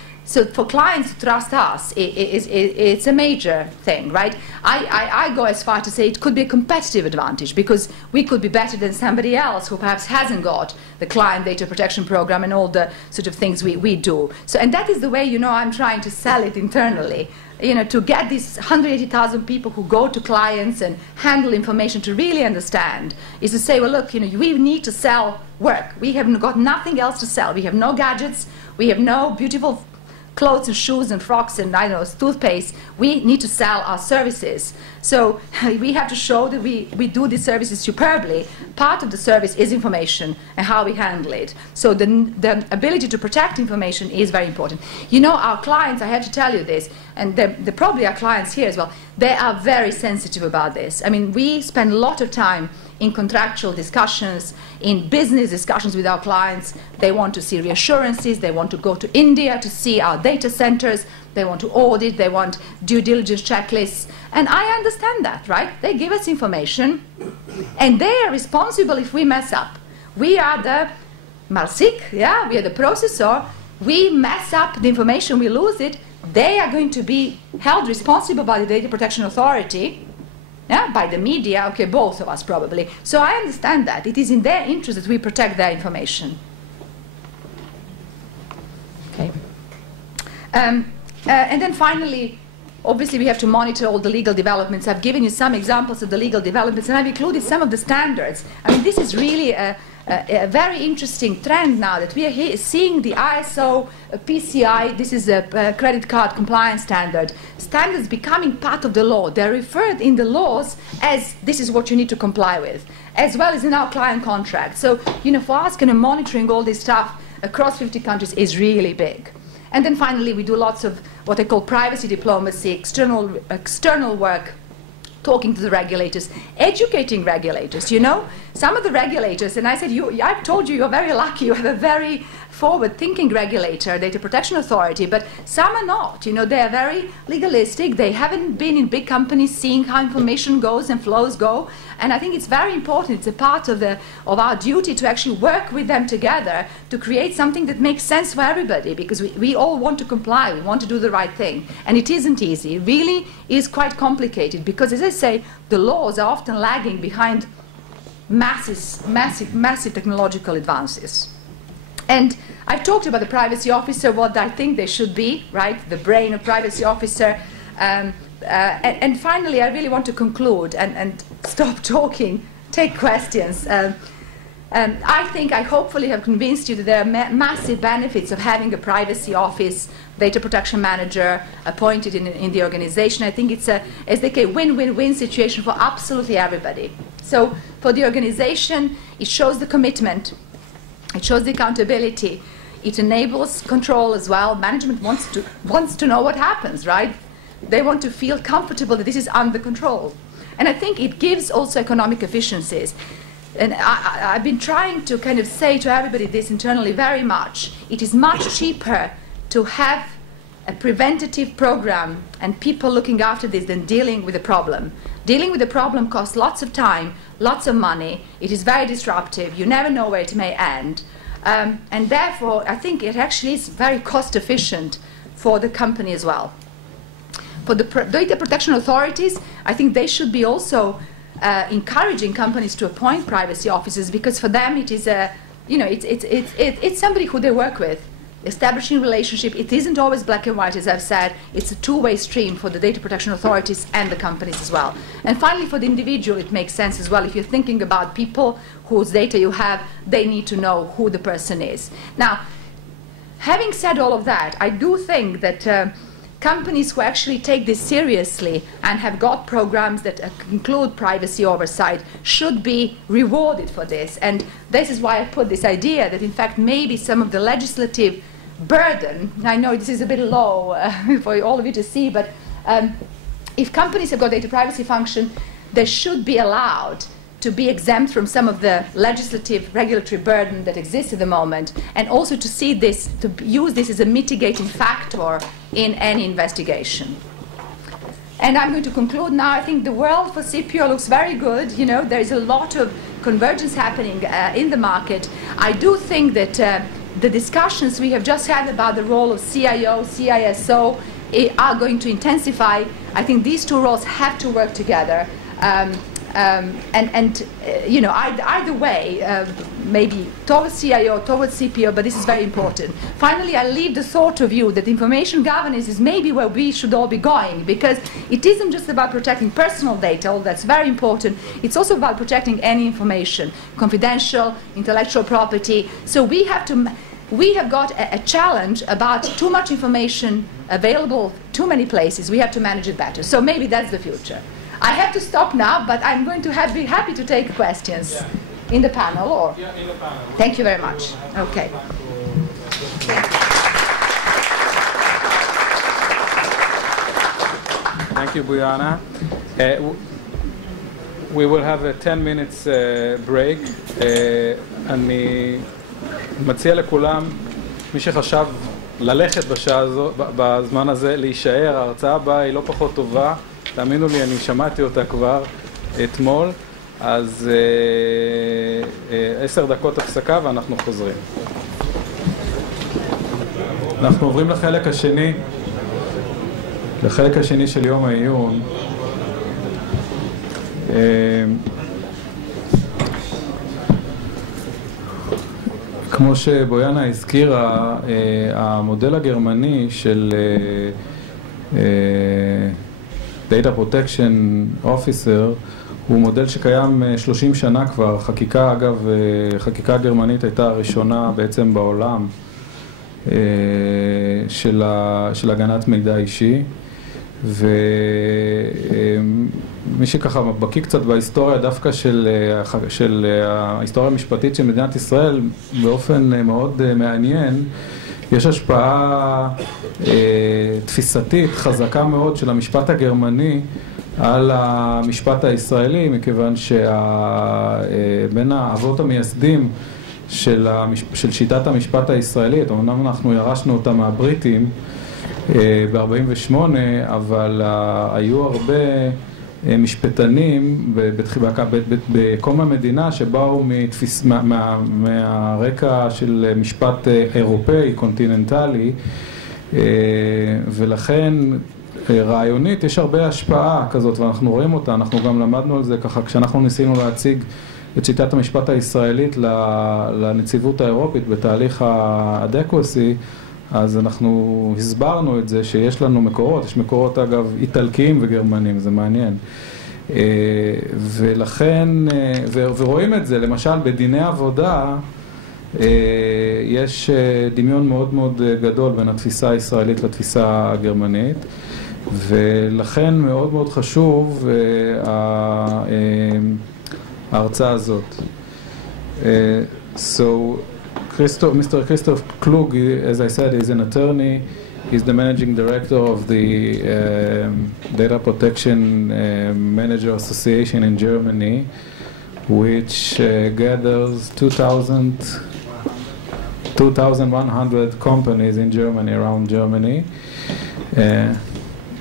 for clients to trust us, it's a major thing, right? I go as far to say it could be a competitive advantage because we could be better than somebody else who perhaps hasn't got the client data protection program and all the sort of things we do. So, and that is the way, you know, I'm trying to sell it internally. You know, to get these 180,000 people who go to clients and handle information to really understand is to say, well, look, look, you know, we need to sell work. We have got nothing else to sell. We have no gadgets. We have no beautiful clothes and shoes and frocks and, I don't know, toothpaste. We need to sell our services. So we have to show that we do these services superbly. Part of the service is information and how we handle it. So the ability to protect information is very important. You know, our clients, I have to tell you this, and they're probably our clients here as well, they are very sensitive about this. I mean, we spend a lot of time in contractual discussions, in business discussions with our clients. They want to see reassurances. They want to go to India to see our data centers. They want to audit. They want due diligence checklists. And I understand that, right? They give us information, and they are responsible if we mess up. We are the malsik, yeah? We are the processor. We mess up the information, we lose it. They are going to be held responsible by the Data Protection Authority. Yeah, by the media, okay, both of us probably. So I understand that. It is in their interest that we protect their information. Okay. And then finally, obviously we have to monitor all the legal developments. I've given you some examples of the legal developments, and I've included some of the standards. I mean, this is really a very interesting trend now that we are seeing the ISO, PCI, this is a credit card compliance standard, standards becoming part of the law. They're referred in the laws as this is what you need to comply with, as well as in our client contract. So, you know, for us, kind of monitoring all this stuff across 50 countries is really big. And then finally, we do lots of what I call privacy diplomacy, external work, talking to the regulators, educating regulators. You know, some of the regulators, and I said, I've told you, you're very lucky. You have a very forward-thinking regulator, Data Protection Authority, but some are not. You know, they are very legalistic. They haven't been in big companies seeing how information goes and flows go. And I think it's very important. It's a part of our duty to actually work with them together to create something that makes sense for everybody, because we all want to comply. We want to do the right thing. And it isn't easy. It really is quite complicated because, as I say, the laws are often lagging behind massive technological advances. And I've talked about the privacy officer, what I think they should be, right? The brain of privacy officer. And finally, I really want to conclude and stop talking, take questions. I hopefully have convinced you that there are massive benefits of having a privacy office, data protection manager appointed in the organization. I think it's a SDK win-win-win situation for absolutely everybody. So for the organization, it shows the commitment, it shows the accountability, it enables control as well. Management wants to know what happens, right? They want to feel comfortable that this is under control. And I think it gives also economic efficiencies. And I've been trying to kind of say to everybody this internally very much. It is much cheaper to have a preventative program and people looking after this than dealing with the problem. Dealing with the problem costs lots of time, lots of money. It is very disruptive. You never know where it may end. And therefore, I think it actually is very cost efficient for the company as well. For the data protection authorities, I think they should be also encouraging companies to appoint privacy officers, because for them it is it's somebody who they work with, establishing relationship. It isn't always black and white, as I've said. It's a two-way stream for the data protection authorities and the companies as well. And finally, for the individual, it makes sense as well. If you're thinking about people whose data you have, they need to know who the person is. Now, having said all of that, I do think that companies who actually take this seriously and have got programs that include privacy oversight should be rewarded for this. And this is why I put this idea that, in fact, maybe some of the legislative burden, I know this is a bit low for all of you to see, but if companies have got data privacy function, they should be allowed to be exempt from some of the legislative regulatory burden that exists at the moment, and also to see this, to use this as a mitigating factor in any investigation. And I'm going to conclude now. I think the world for CPO looks very good. You know, there is a lot of convergence happening in the market. I do think that the discussions we have just had about the role of CIO, CISO are going to intensify. I think these two roles have to work together. You know, either way, maybe towards CIO, towards CPO, but this is very important. Finally, I leave the thought of you that information governance is maybe where we should all be going, because it isn't just about protecting personal data, although that's very important. It's also about protecting any information, confidential, intellectual property. So we have got a challenge about too much information available too many places. We have to manage it better. So maybe that's the future. I have to stop now, but I'm going to be happy to take questions in the panel. Or Yeah, in the panel. Thank you very much. Okay. Thank you, Bojana. We will have a 10 minutes break. אני מציע לכולם, מי שחשב ללכת בזמן הזה, להישאר. ההרצאה הבאה היא לא פחות טובה. תאמינו לי, אני שמעתי אותה כבר אתמול. אז 10 דקות הפסקה ואנחנו חוזרים. אנחנו עוברים לחלק השני של יום העיון. כמו שבויאנה הזכירה, המודל הגרמני של Data Protection Officer הוא מודל שקיים 30 שנה כבר. חקיקה, אגב, חקיקה גרמנית הייתה הראשונה בעצם בעולם של הגנת מידע אישי. ומי שככה בקיא קצת בהיסטוריה דווקא של ההיסטוריה המשפטית של מדינת ישראל, באופן מאוד מעניין, יש השפעה תפיסתית חזקה מאוד של המשפט הגרמני על המשפט הישראלי, מכיוון שבין האבות המייסדים של שיטת המשפט הישראלית, אמנם אנחנו ירשנו אותה מהבריטים ב-48, אבל היו הרבה משפטנים בקום המדינה שבאו מהרקע של משפט אירופאי, קונטיננטלי, ולכן רעיונית יש הרבה השפעה כזאת, ואנחנו רואים אותה. אנחנו גם למדנו על זה ככה כשאנחנו ניסינו להציג את שיטת המשפט הישראלית לנציבות האירופית בתהליך האדקווסי, אז אנחנו הסברנו את זה שיש לנו מקורות, יש מקורות אגב איטלקיים וגרמנים, זה מעניין. ולכן, ורואים את זה, למשל בדיני עבודה, יש דמיון מאוד מאוד גדול בין התפיסה הישראלית לתפיסה הגרמנית, ולכן מאוד מאוד חשוב ההרצאה הזאת. Mr. Christoph Klug, as I said, is an attorney. He's the managing director of the Data Protection Manager Association in Germany, which gathers 2,100 companies in Germany, around Germany.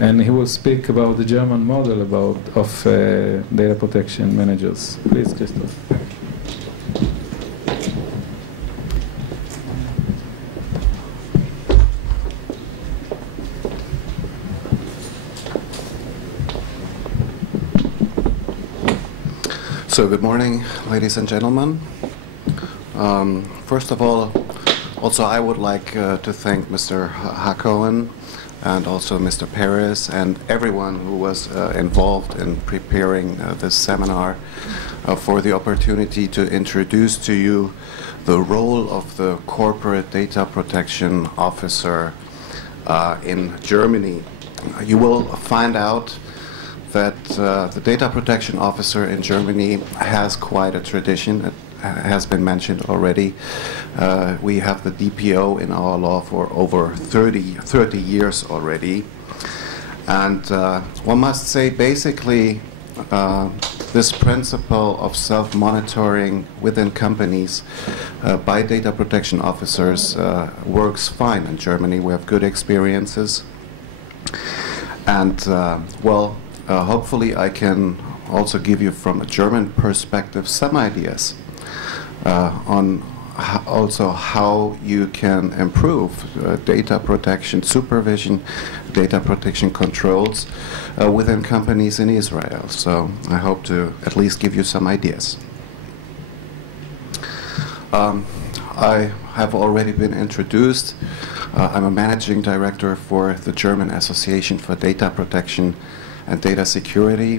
And he will speak about the German model of data protection managers. Please, Christoph. So good morning, ladies and gentlemen. First of all, also I would like to thank Mr. Hakohen and also Mr. Perez and everyone who was involved in preparing this seminar for the opportunity to introduce to you the role of the corporate data protection officer in Germany. You will find out that the data protection officer in Germany has quite a tradition. It has been mentioned already. We have the DPO in our law for over 30 years already. And one must say basically this principle of self-monitoring within companies by data protection officers works fine in Germany. We have good experiences. And hopefully I can also give you from a German perspective some ideas on also how you can improve data protection supervision, data protection controls within companies in Israel. So I hope to at least give you some ideas. I have already been introduced. I'm a managing director for the German Association for Data Protection and Data Security,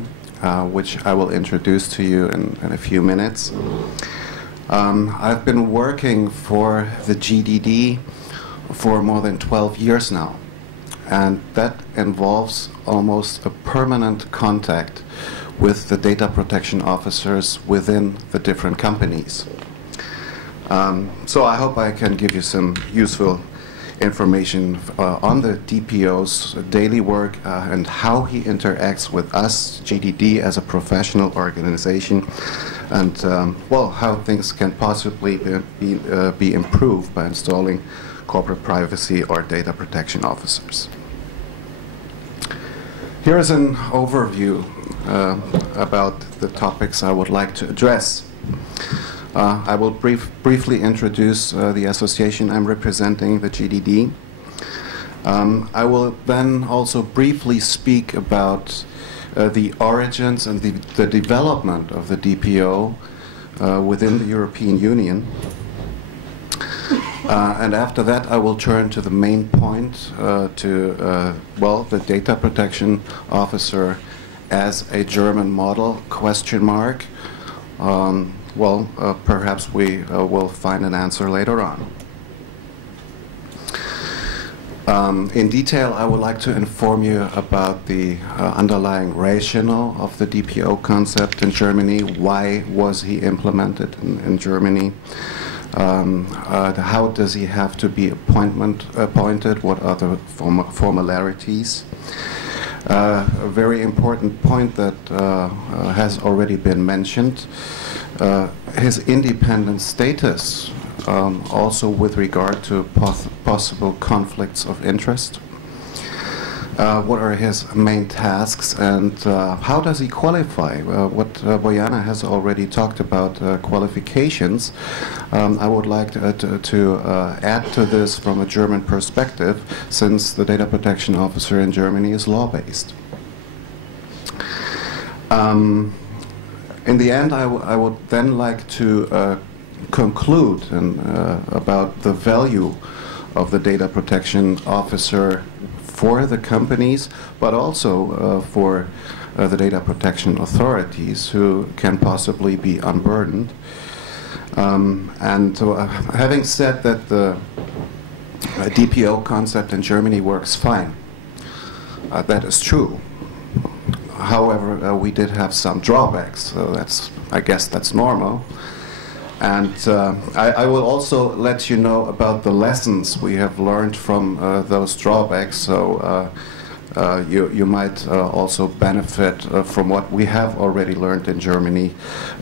which I will introduce to you in a few minutes. I've been working for the GDD for more than 12 years now, and that involves almost a permanent contact with the data protection officers within the different companies. So I hope I can give you some useful information on the DPO's daily work and how he interacts with us, GDD, as a professional organization, and well, how things can possibly be improved by installing corporate privacy or data protection officers. Here's an overview about the topics I would like to address. I will briefly introduce the association I'm representing, the GDD. I will then also briefly speak about the origins and the development of the DPO within the European Union. And after that, I will turn to the main point, well, the data protection officer as a German model, question mark. Well, perhaps we will find an answer later on. In detail, I would like to inform you about the underlying rationale of the DPO concept in Germany. Why was he implemented in Germany? How does he have to be appointed? What are the formalities? A very important point that has already been mentioned, his independent status, also with regard to possible conflicts of interest. What are his main tasks, and how does he qualify? What Bojana has already talked about qualifications. I would like to add to this from a German perspective, since the data protection officer in Germany is law-based. In the end, I would then like to conclude about the value of the data protection officer for the companies, but also for the data protection authorities who can possibly be unburdened. Having said that the DPO concept in Germany works fine, that is true. However, we did have some drawbacks, so I guess that's normal. And I will also let you know about the lessons we have learned from those drawbacks, so you might also benefit from what we have already learned in Germany.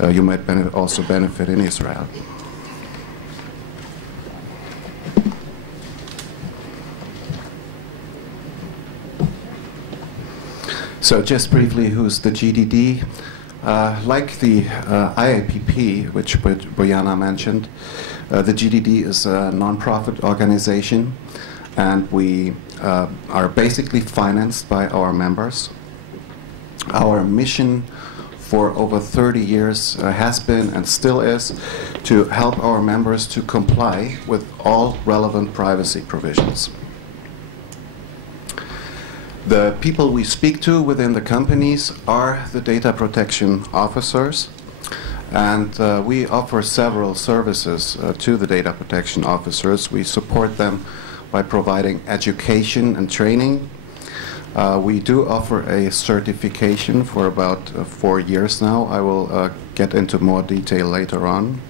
You might also benefit in Israel. So just briefly, who's the GDD? Like the IAPP, which Bojana mentioned, the GDD is a non-profit organization, and we are basically financed by our members. Our mission for over 30 years has been and still is to help our members to comply with all relevant privacy provisions. The people we speak to within the companies are the data protection officers, and we offer several services to the data protection officers. We support them by providing education and training. We do offer a certification for about 4 years now. I will get into more detail later on.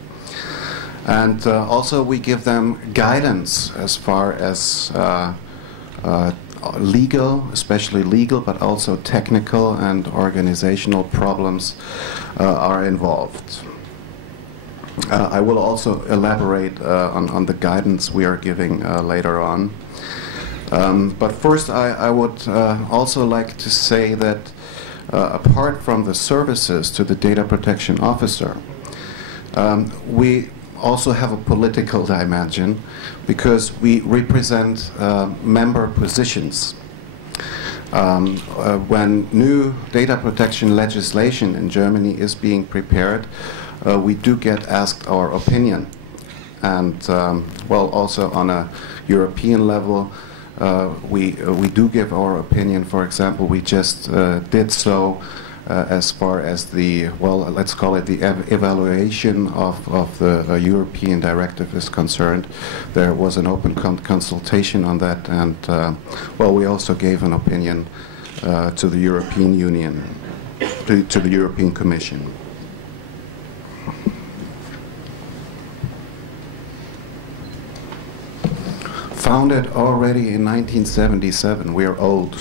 And also we give them guidance as far as legal, especially legal, but also technical and organizational problems are involved. I will also elaborate on the guidance we are giving later on. But first, I would also like to say that apart from the services to the data protection officer, we also have a political dimension because we represent member positions. When new data protection legislation in Germany is being prepared, we do get asked our opinion. And, well, also on a European level, we do give our opinion. For example, we just did so as far as the, well, let's call it the evaluation of the European directive is concerned. There was an open consultation on that, and, well, we also gave an opinion to the European Union, to the European Commission. Founded already in 1977. We are old.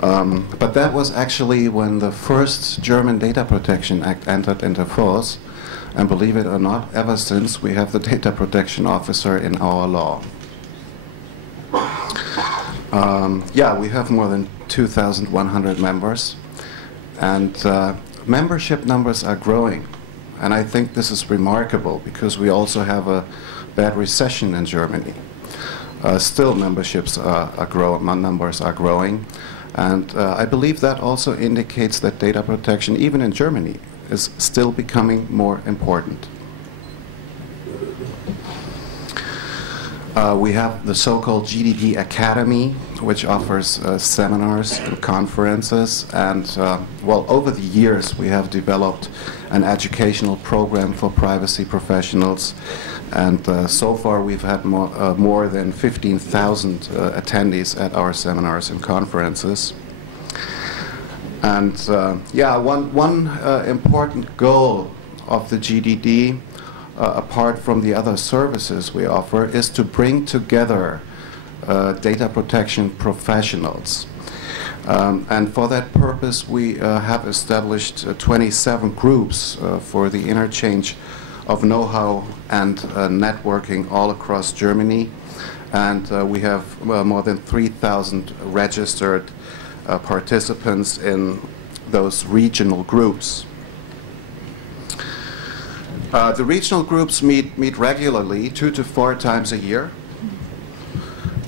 But that was actually when the first German Data Protection Act entered into force. And believe it or not, ever since we have the Data Protection Officer in our law. Yeah, we have more than 2,100 members. And membership numbers are growing. And I think this is remarkable because we also have a bad recession in Germany. Still memberships are growing, numbers are growing. And I believe that also indicates that data protection, even in Germany, is still becoming more important. We have the so-called GDD Academy, which offers seminars and conferences. And, well, over the years, we have developed an educational program for privacy professionals. And so far, we've had more than 15,000 attendees at our seminars and conferences. And yeah, one important goal of the GDD, apart from the other services we offer, is to bring together data protection professionals. And for that purpose, we have established 27 groups for the interchange of know-how and networking all across Germany. And we have more than 3,000 registered participants in those regional groups. The regional groups meet regularly 2 to 4 times a year.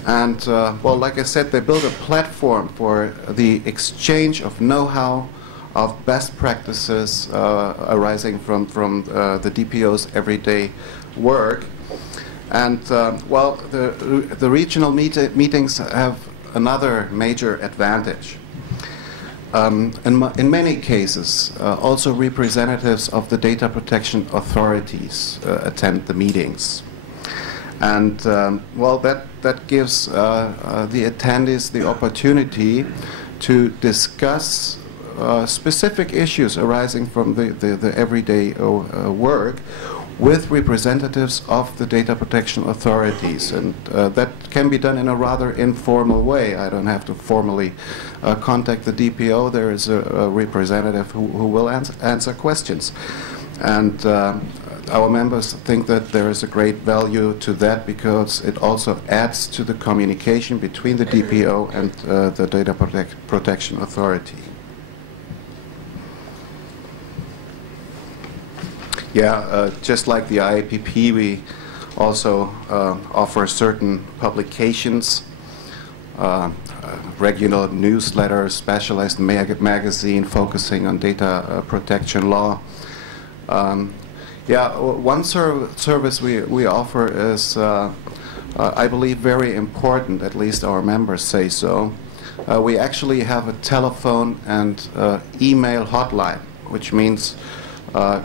And, well, like I said, they build a platform for the exchange of know-how, of best practices arising from the DPO's everyday work. And, well, the regional meetings have another major advantage. In many cases, also representatives of the data protection authorities attend the meetings. And, well, that gives the attendees the opportunity to discuss specific issues arising from the everyday work with representatives of the data protection authorities. And that can be done in a rather informal way. I don't have to formally contact the DPO. There is a representative who will answer questions. And our members think that there is a great value to that because it also adds to the communication between the DPO and the Data Protection Authority. Yeah, just like the IAPP, we also offer certain publications, regular newsletters, specialized magazine focusing on data protection law. Yeah, one service we offer is, I believe, very important, at least our members say so. We actually have a telephone and email hotline, which means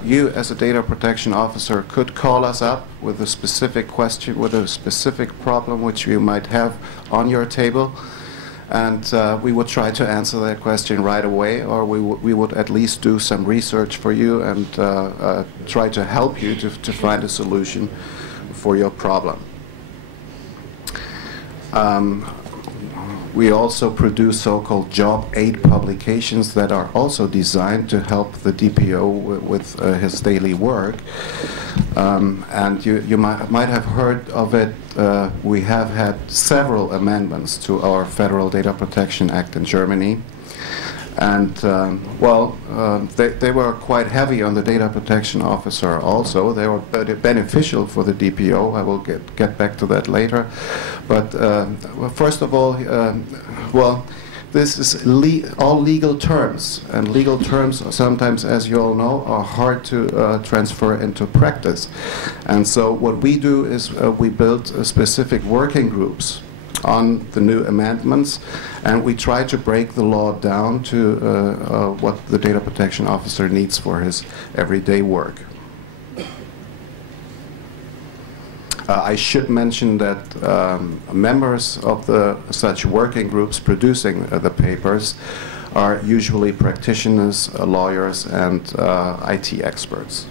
you, as a data protection officer, could call us up with a specific question, with a specific problem which you might have on your table, and we would try to answer that question right away, or we would at least do some research for you and try to help you to find a solution for your problem. We also produce so-called job aid publications that are also designed to help the DPO with his daily work. And you might have heard of it. We have had several amendments to our Federal Data Protection Act in Germany. And they were quite heavy on the data protection officer also. They were beneficial for the DPO. I will get back to that later. But well, first of all, this is all legal terms, and legal terms sometimes, as you all know, are hard to transfer into practice. And so what we do is we build specific working groups on the new amendments, and we try to break the law down to what the data protection officer needs for his everyday work. I should mention that members of such working groups producing the papers are usually practitioners, lawyers, and IT experts.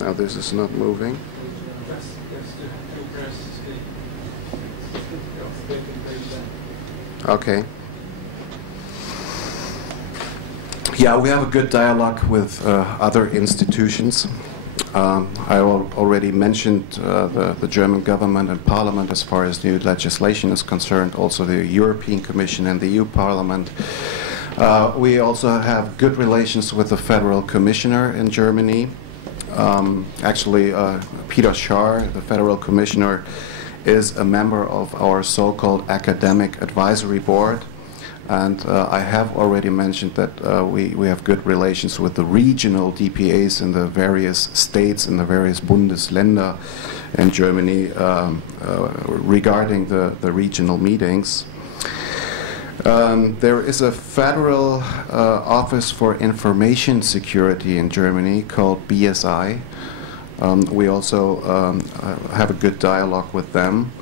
Now this is not moving. Okay. Yeah, we have a good dialogue with other institutions. I already mentioned the German government and parliament as far as new legislation is concerned, also the European Commission and the EU Parliament. We also have good relations with the federal commissioner in Germany. Actually, Peter Schaar, the federal commissioner, is a member of our so-called academic advisory board. And I have already mentioned that we have good relations with the regional DPAs in the various states, in the various Bundesländer in Germany regarding the regional meetings. There is a federal office for information security in Germany called BSI. We also have a good dialogue with them.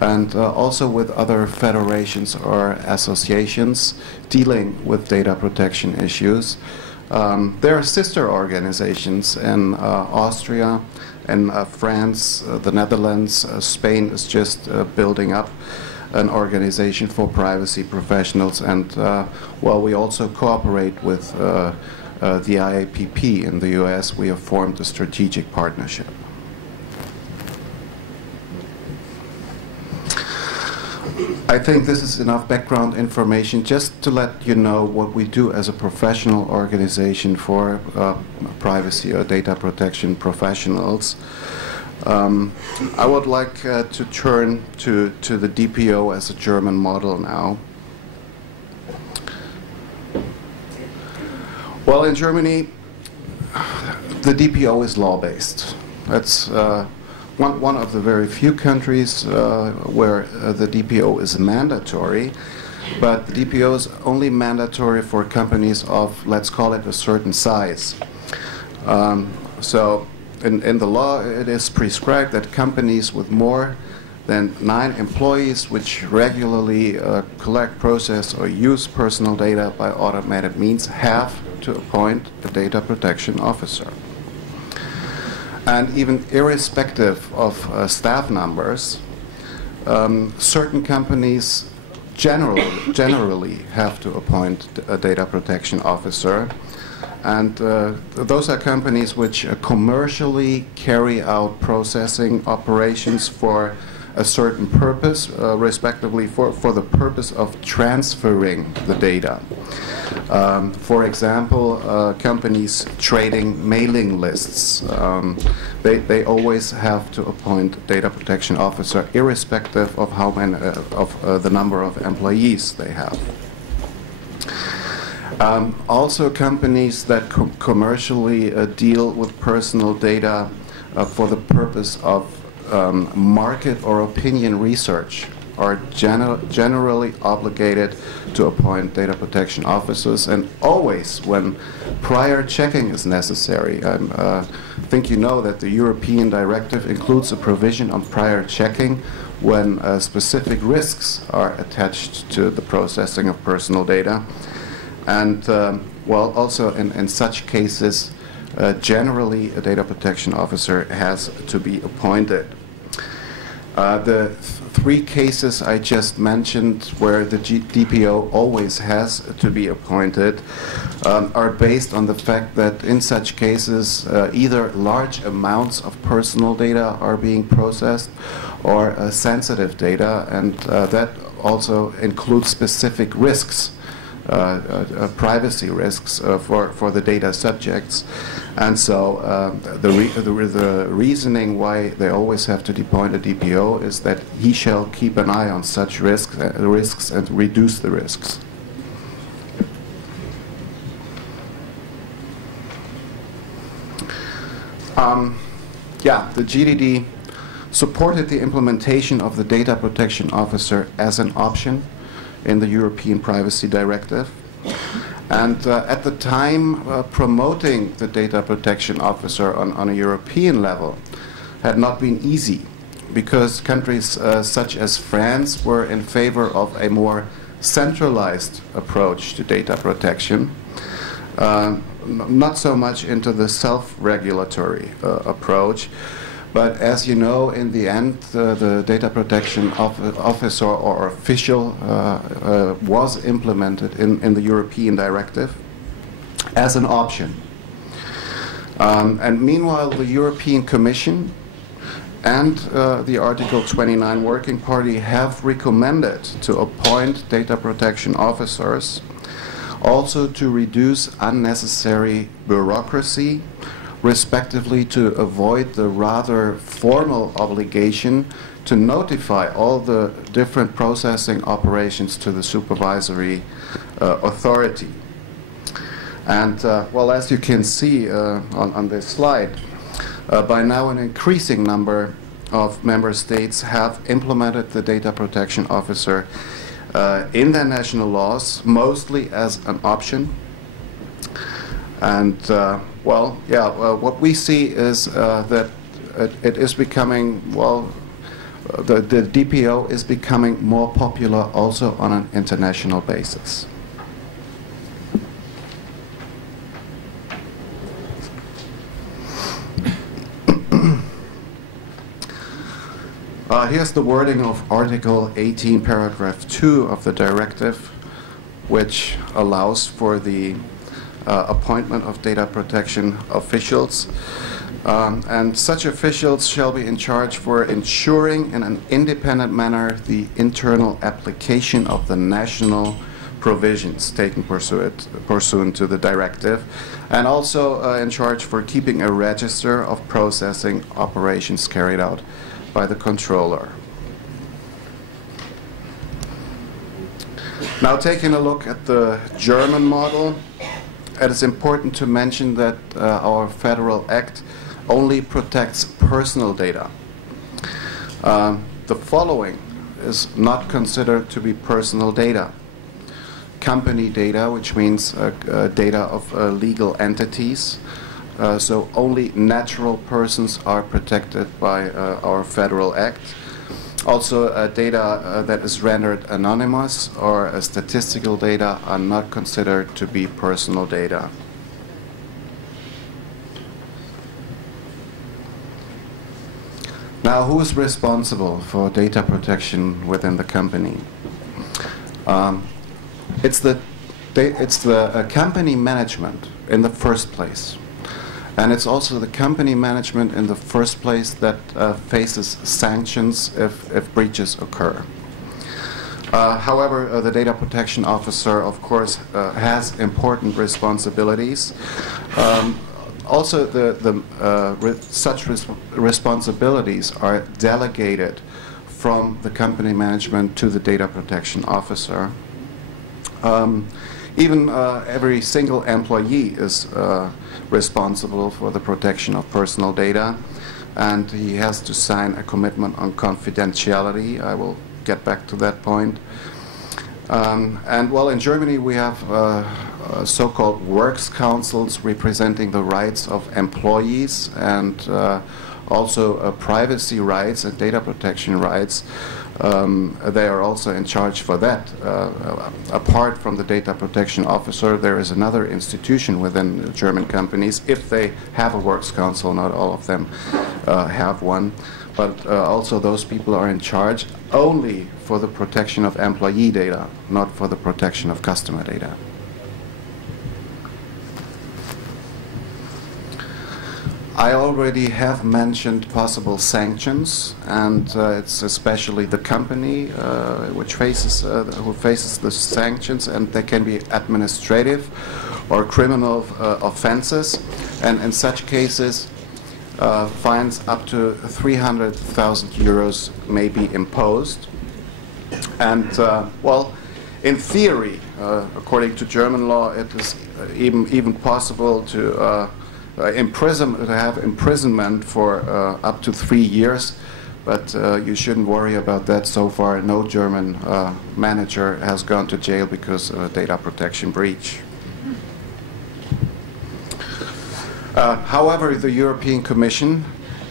And also with other federations or associations dealing with data protection issues. There are sister organizations in Austria and France, the Netherlands. Spain is just building up an organization for privacy professionals, and well, we also cooperate with the IAPP in the US. We have formed a strategic partnership. I think this is enough background information just to let you know what we do as a professional organization for privacy or data protection professionals. I would like to turn to the DPO as a German model now. Well, in Germany, the DPO is law-based. That's one of the very few countries where the DPO is mandatory, but the DPO is only mandatory for companies of, let's call it, a certain size. So in the law, it is prescribed that companies with more than 9 employees which regularly collect, process, or use personal data by automated means have to appoint a data protection officer. And even irrespective of staff numbers, certain companies generally have to appoint a data protection officer. And those are companies which commercially carry out processing operations for a certain purpose, respectively for the purpose of transferring the data. For example, companies trading mailing lists, they always have to appoint a data protection officer, irrespective of how many of the number of employees they have. Also, companies that commercially deal with personal data for the purpose of market or opinion research are generally obligated to appoint data protection officers, and always when prior checking is necessary. I think you know that the European directive includes a provision on prior checking when specific risks are attached to the processing of personal data. And well, also in such cases, generally a data protection officer has to be appointed. The 3 cases I just mentioned where the DPO always has to be appointed are based on the fact that in such cases either large amounts of personal data are being processed or sensitive data, and that also includes specific risks, privacy risks for the data subjects. And so the reasoning why they always have to appoint a DPO is that he shall keep an eye on such risks and reduce the risks. The GDD supported the implementation of the data protection officer as an option in the European Privacy Directive. And at the time, promoting the data protection officer on a European level had not been easy, because countries such as France were in favor of a more centralized approach to data protection, not so much into the self-regulatory approach. But as you know, in the end, the data protection officer or official was implemented in the European directive as an option. And meanwhile, the European Commission and the Article 29 Working Party have recommended to appoint data protection officers, also to reduce unnecessary bureaucracy, respectively to avoid the rather formal obligation to notify all the different processing operations to the supervisory authority. And well, as you can see on this slide, by now an increasing number of member states have implemented the data protection officer in their national laws, mostly as an option. And what we see is that it is becoming, the DPO is becoming more popular also on an international basis. Here's the wording of Article 18, Paragraph 2 of the directive, which allows for the appointment of data protection officials. And such officials shall be in charge for ensuring in an independent manner the internal application of the national provisions taken pursuant to the directive, and also in charge for keeping a register of processing operations carried out by the controller. Now, taking a look at the German model, it is important to mention that our Federal Act only protects personal data. The following is not considered to be personal data: company data, which means data of legal entities. So only natural persons are protected by our Federal Act. Also, data that is rendered anonymous or statistical data are not considered to be personal data. Now, who is responsible for data protection within the company? It's the company management in the first place. And it's also the company management in the first place that faces sanctions if breaches occur. However, the data protection officer, of course, has important responsibilities. Also, such responsibilities are delegated from the company management to the data protection officer. Even every single employee is responsible for the protection of personal data, and he has to sign a commitment on confidentiality. I will get back to that point. And well, in Germany we have so-called works councils representing the rights of employees, and also privacy rights and data protection rights. They are also in charge for that. Apart from the data protection officer, there is another institution within German companies, if they have a works council. Not all of them have one, but also those people are in charge only for the protection of employee data, not for the protection of customer data. I already have mentioned possible sanctions, and it's especially the company which who faces the sanctions, and they can be administrative or criminal offenses, and in such cases, fines up to 300,000 euros may be imposed. And well, in theory, according to German law, it is even possible to have imprisonment for up to 3 years, but you shouldn't worry about that. So far, no German manager has gone to jail because of a data protection breach. However, the European Commission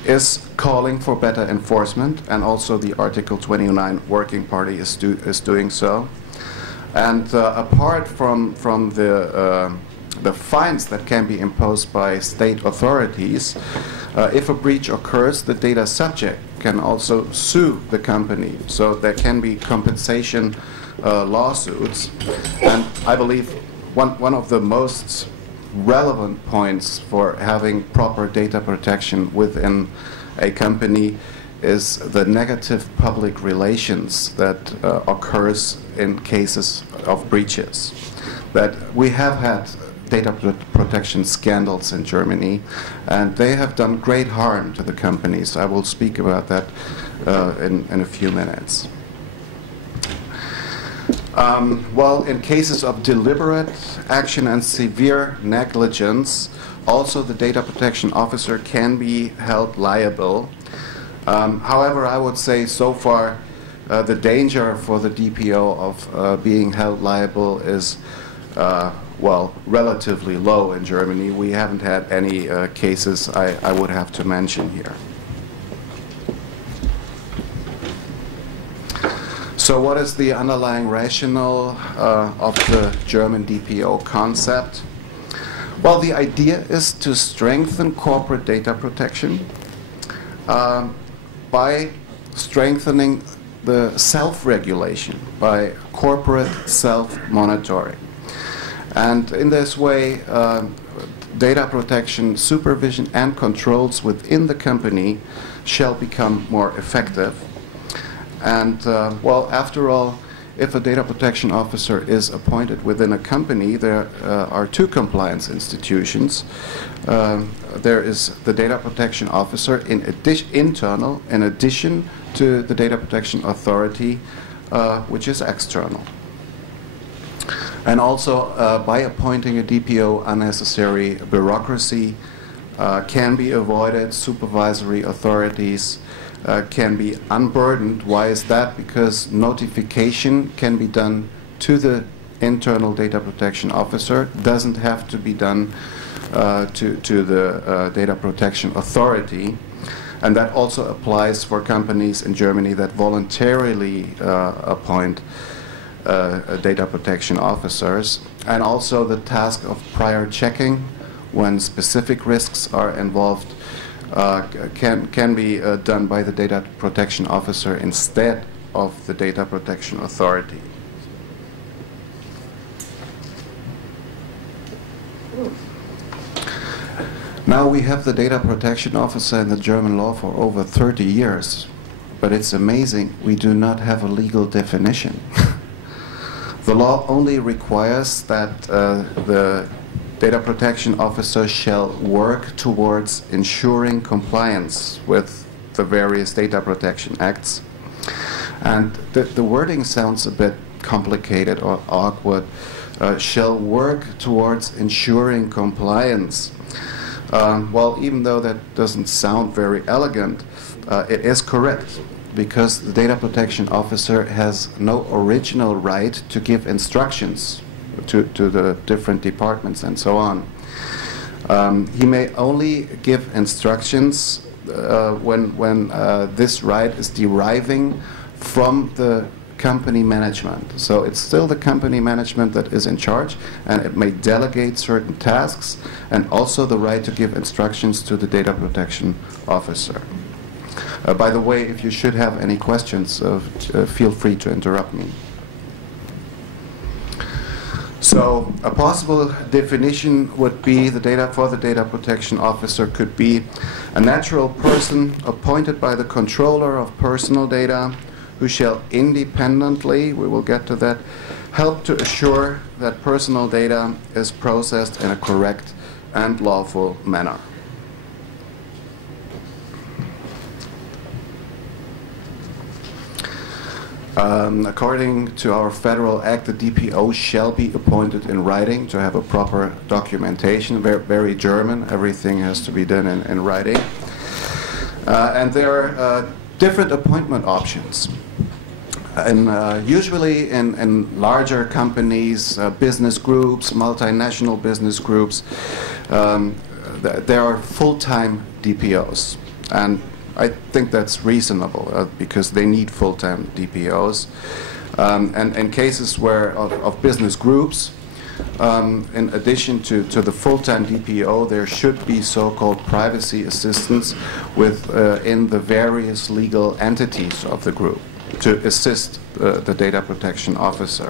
is calling for better enforcement, and also the Article 29 Working Party is doing so. And apart from the fines that can be imposed by state authorities, if a breach occurs, the data subject can also sue the company. So there can be compensation lawsuits. And I believe one of the most relevant points for having proper data protection within a company is the negative public relations that occurs in cases of breaches. That we have had data protection scandals in Germany, and they have done great harm to the companies. I will speak about that in a few minutes. Well, in cases of deliberate action and severe negligence, also the data protection officer can be held liable. However, I would say so far the danger for the DPO of being held liable is well, relatively low in Germany. We haven't had any cases I would have to mention here. So what is the underlying rationale of the German DPO concept? Well, the idea is to strengthen corporate data protection by strengthening the self-regulation, by corporate self-monitoring. And in this way, data protection supervision and controls within the company shall become more effective. And well, after all, if a data protection officer is appointed within a company, there are two compliance institutions. There is the data protection officer internal, in addition to the data protection authority, which is external. And also, by appointing a DPO, unnecessary bureaucracy can be avoided. Supervisory authorities can be unburdened. Why is that? Because notification can be done to the internal data protection officer, doesn't have to be done to the data protection authority. And that also applies for companies in Germany that voluntarily appoint data protection officers. And also the task of prior checking when specific risks are involved can be done by the data protection officer instead of the data protection authority. Now we have the data protection officer in the German law for over 30 years, but it's amazing we do not have a legal definition. The law only requires that the data protection officer shall work towards ensuring compliance with the various data protection acts. And the wording sounds a bit complicated or awkward. Shall work towards ensuring compliance. Well, even though that doesn't sound very elegant, it is correct, because the data protection officer has no original right to give instructions to the different departments and so on. He may only give instructions when this right is deriving from the company management. So it's still the company management that is in charge, and it may delegate certain tasks, and also the right to give instructions to the data protection officer. By the way, if you should have any questions, feel free to interrupt me. So So a possible definition would be the data protection officer could be a natural person appointed by the controller of personal data who shall independently, we will get to that, help to assure that personal data is processed in a correct and lawful manner. According to our federal act, the DPO shall be appointed in writing to have a proper documentation. Very German, everything has to be done in writing. And there are different appointment options. And usually in larger companies, business groups, multinational business groups, there are full-time DPOs. And I think that's reasonable because they need full-time DPOs. And in cases where of business groups, in addition to the full-time DPO, there should be so-called privacy assistants within the various legal entities of the group to assist the data protection officer.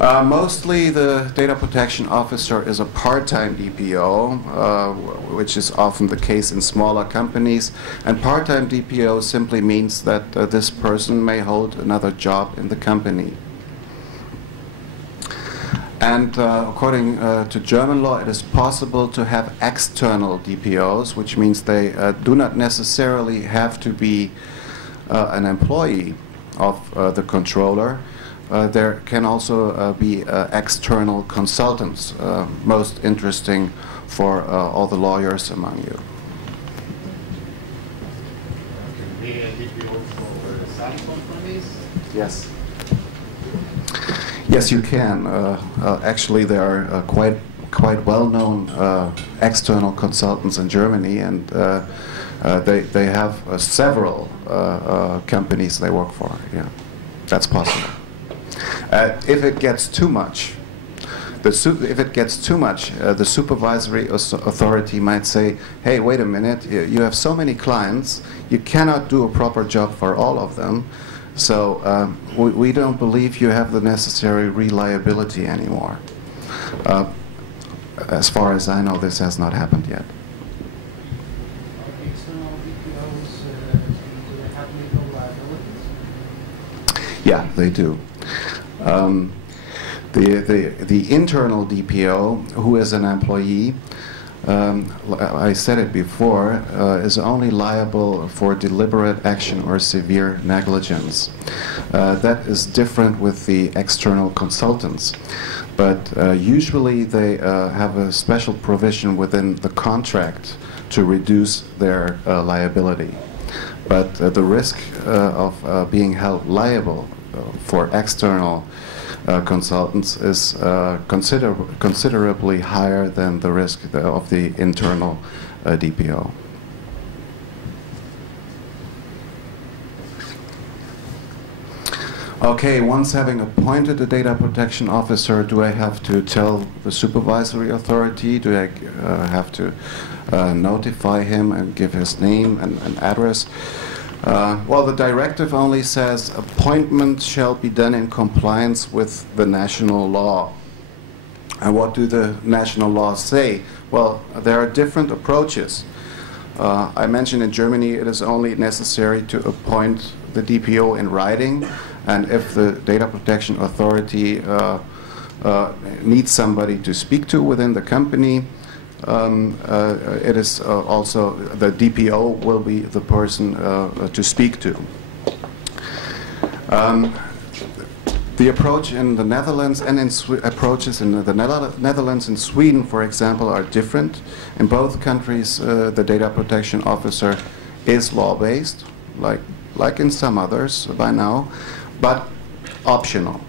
Mostly the data protection officer is a part-time DPO, which is often the case in smaller companies. And part-time DPO simply means that this person may hold another job in the company. And according to German law, it is possible to have external DPOs, which means they do not necessarily have to be an employee of the controller. There can also be external consultants, most interesting for all the lawyers among you. Can be a DPO for some companies? Yes. Yes, you can. Actually, there are quite well-known external consultants in Germany, and they have several companies they work for. Yeah, that's possible. If it gets too much, the supervisory authority might say, "Hey, wait a minute! You have so many clients, you cannot do a proper job for all of them. So we don't believe you have the necessary reliability anymore." As far as I know, this has not happened yet. External DPOs, do they have legal liabilities? Yeah, they do. The internal DPO, who is an employee, I said it before, is only liable for deliberate action or severe negligence. That is different with the external consultants. But usually they have a special provision within the contract to reduce their liability. But the risk of being held liable for external consultants is considerably higher than the risk of the internal DPO. Okay, once having appointed a data protection officer, do I have to tell the supervisory authority? Do I have to notify him and give his name and address? Well, the directive only says appointment shall be done in compliance with the national law. And what do the national laws say? Well, there are different approaches. I mentioned in Germany it is only necessary to appoint the DPO in writing, and if the data protection authority needs somebody to speak to within the company, it is also the DPO will be the person to speak to. The approach in the Netherlands and approaches in the Netherlands and Sweden, for example, are different. In both countries, the data protection officer is law-based, like in some others by now, but optional.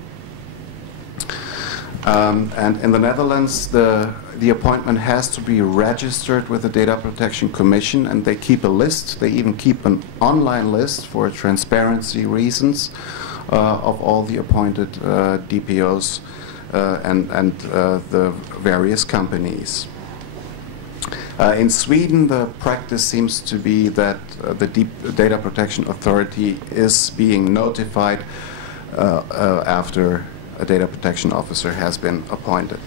And in the Netherlands, the appointment has to be registered with the Data Protection Commission, and they keep a list. They even keep an online list for transparency reasons of all the appointed DPOs and the various companies. In Sweden, the practice seems to be that the Data Protection Authority is being notified after a data protection officer has been appointed.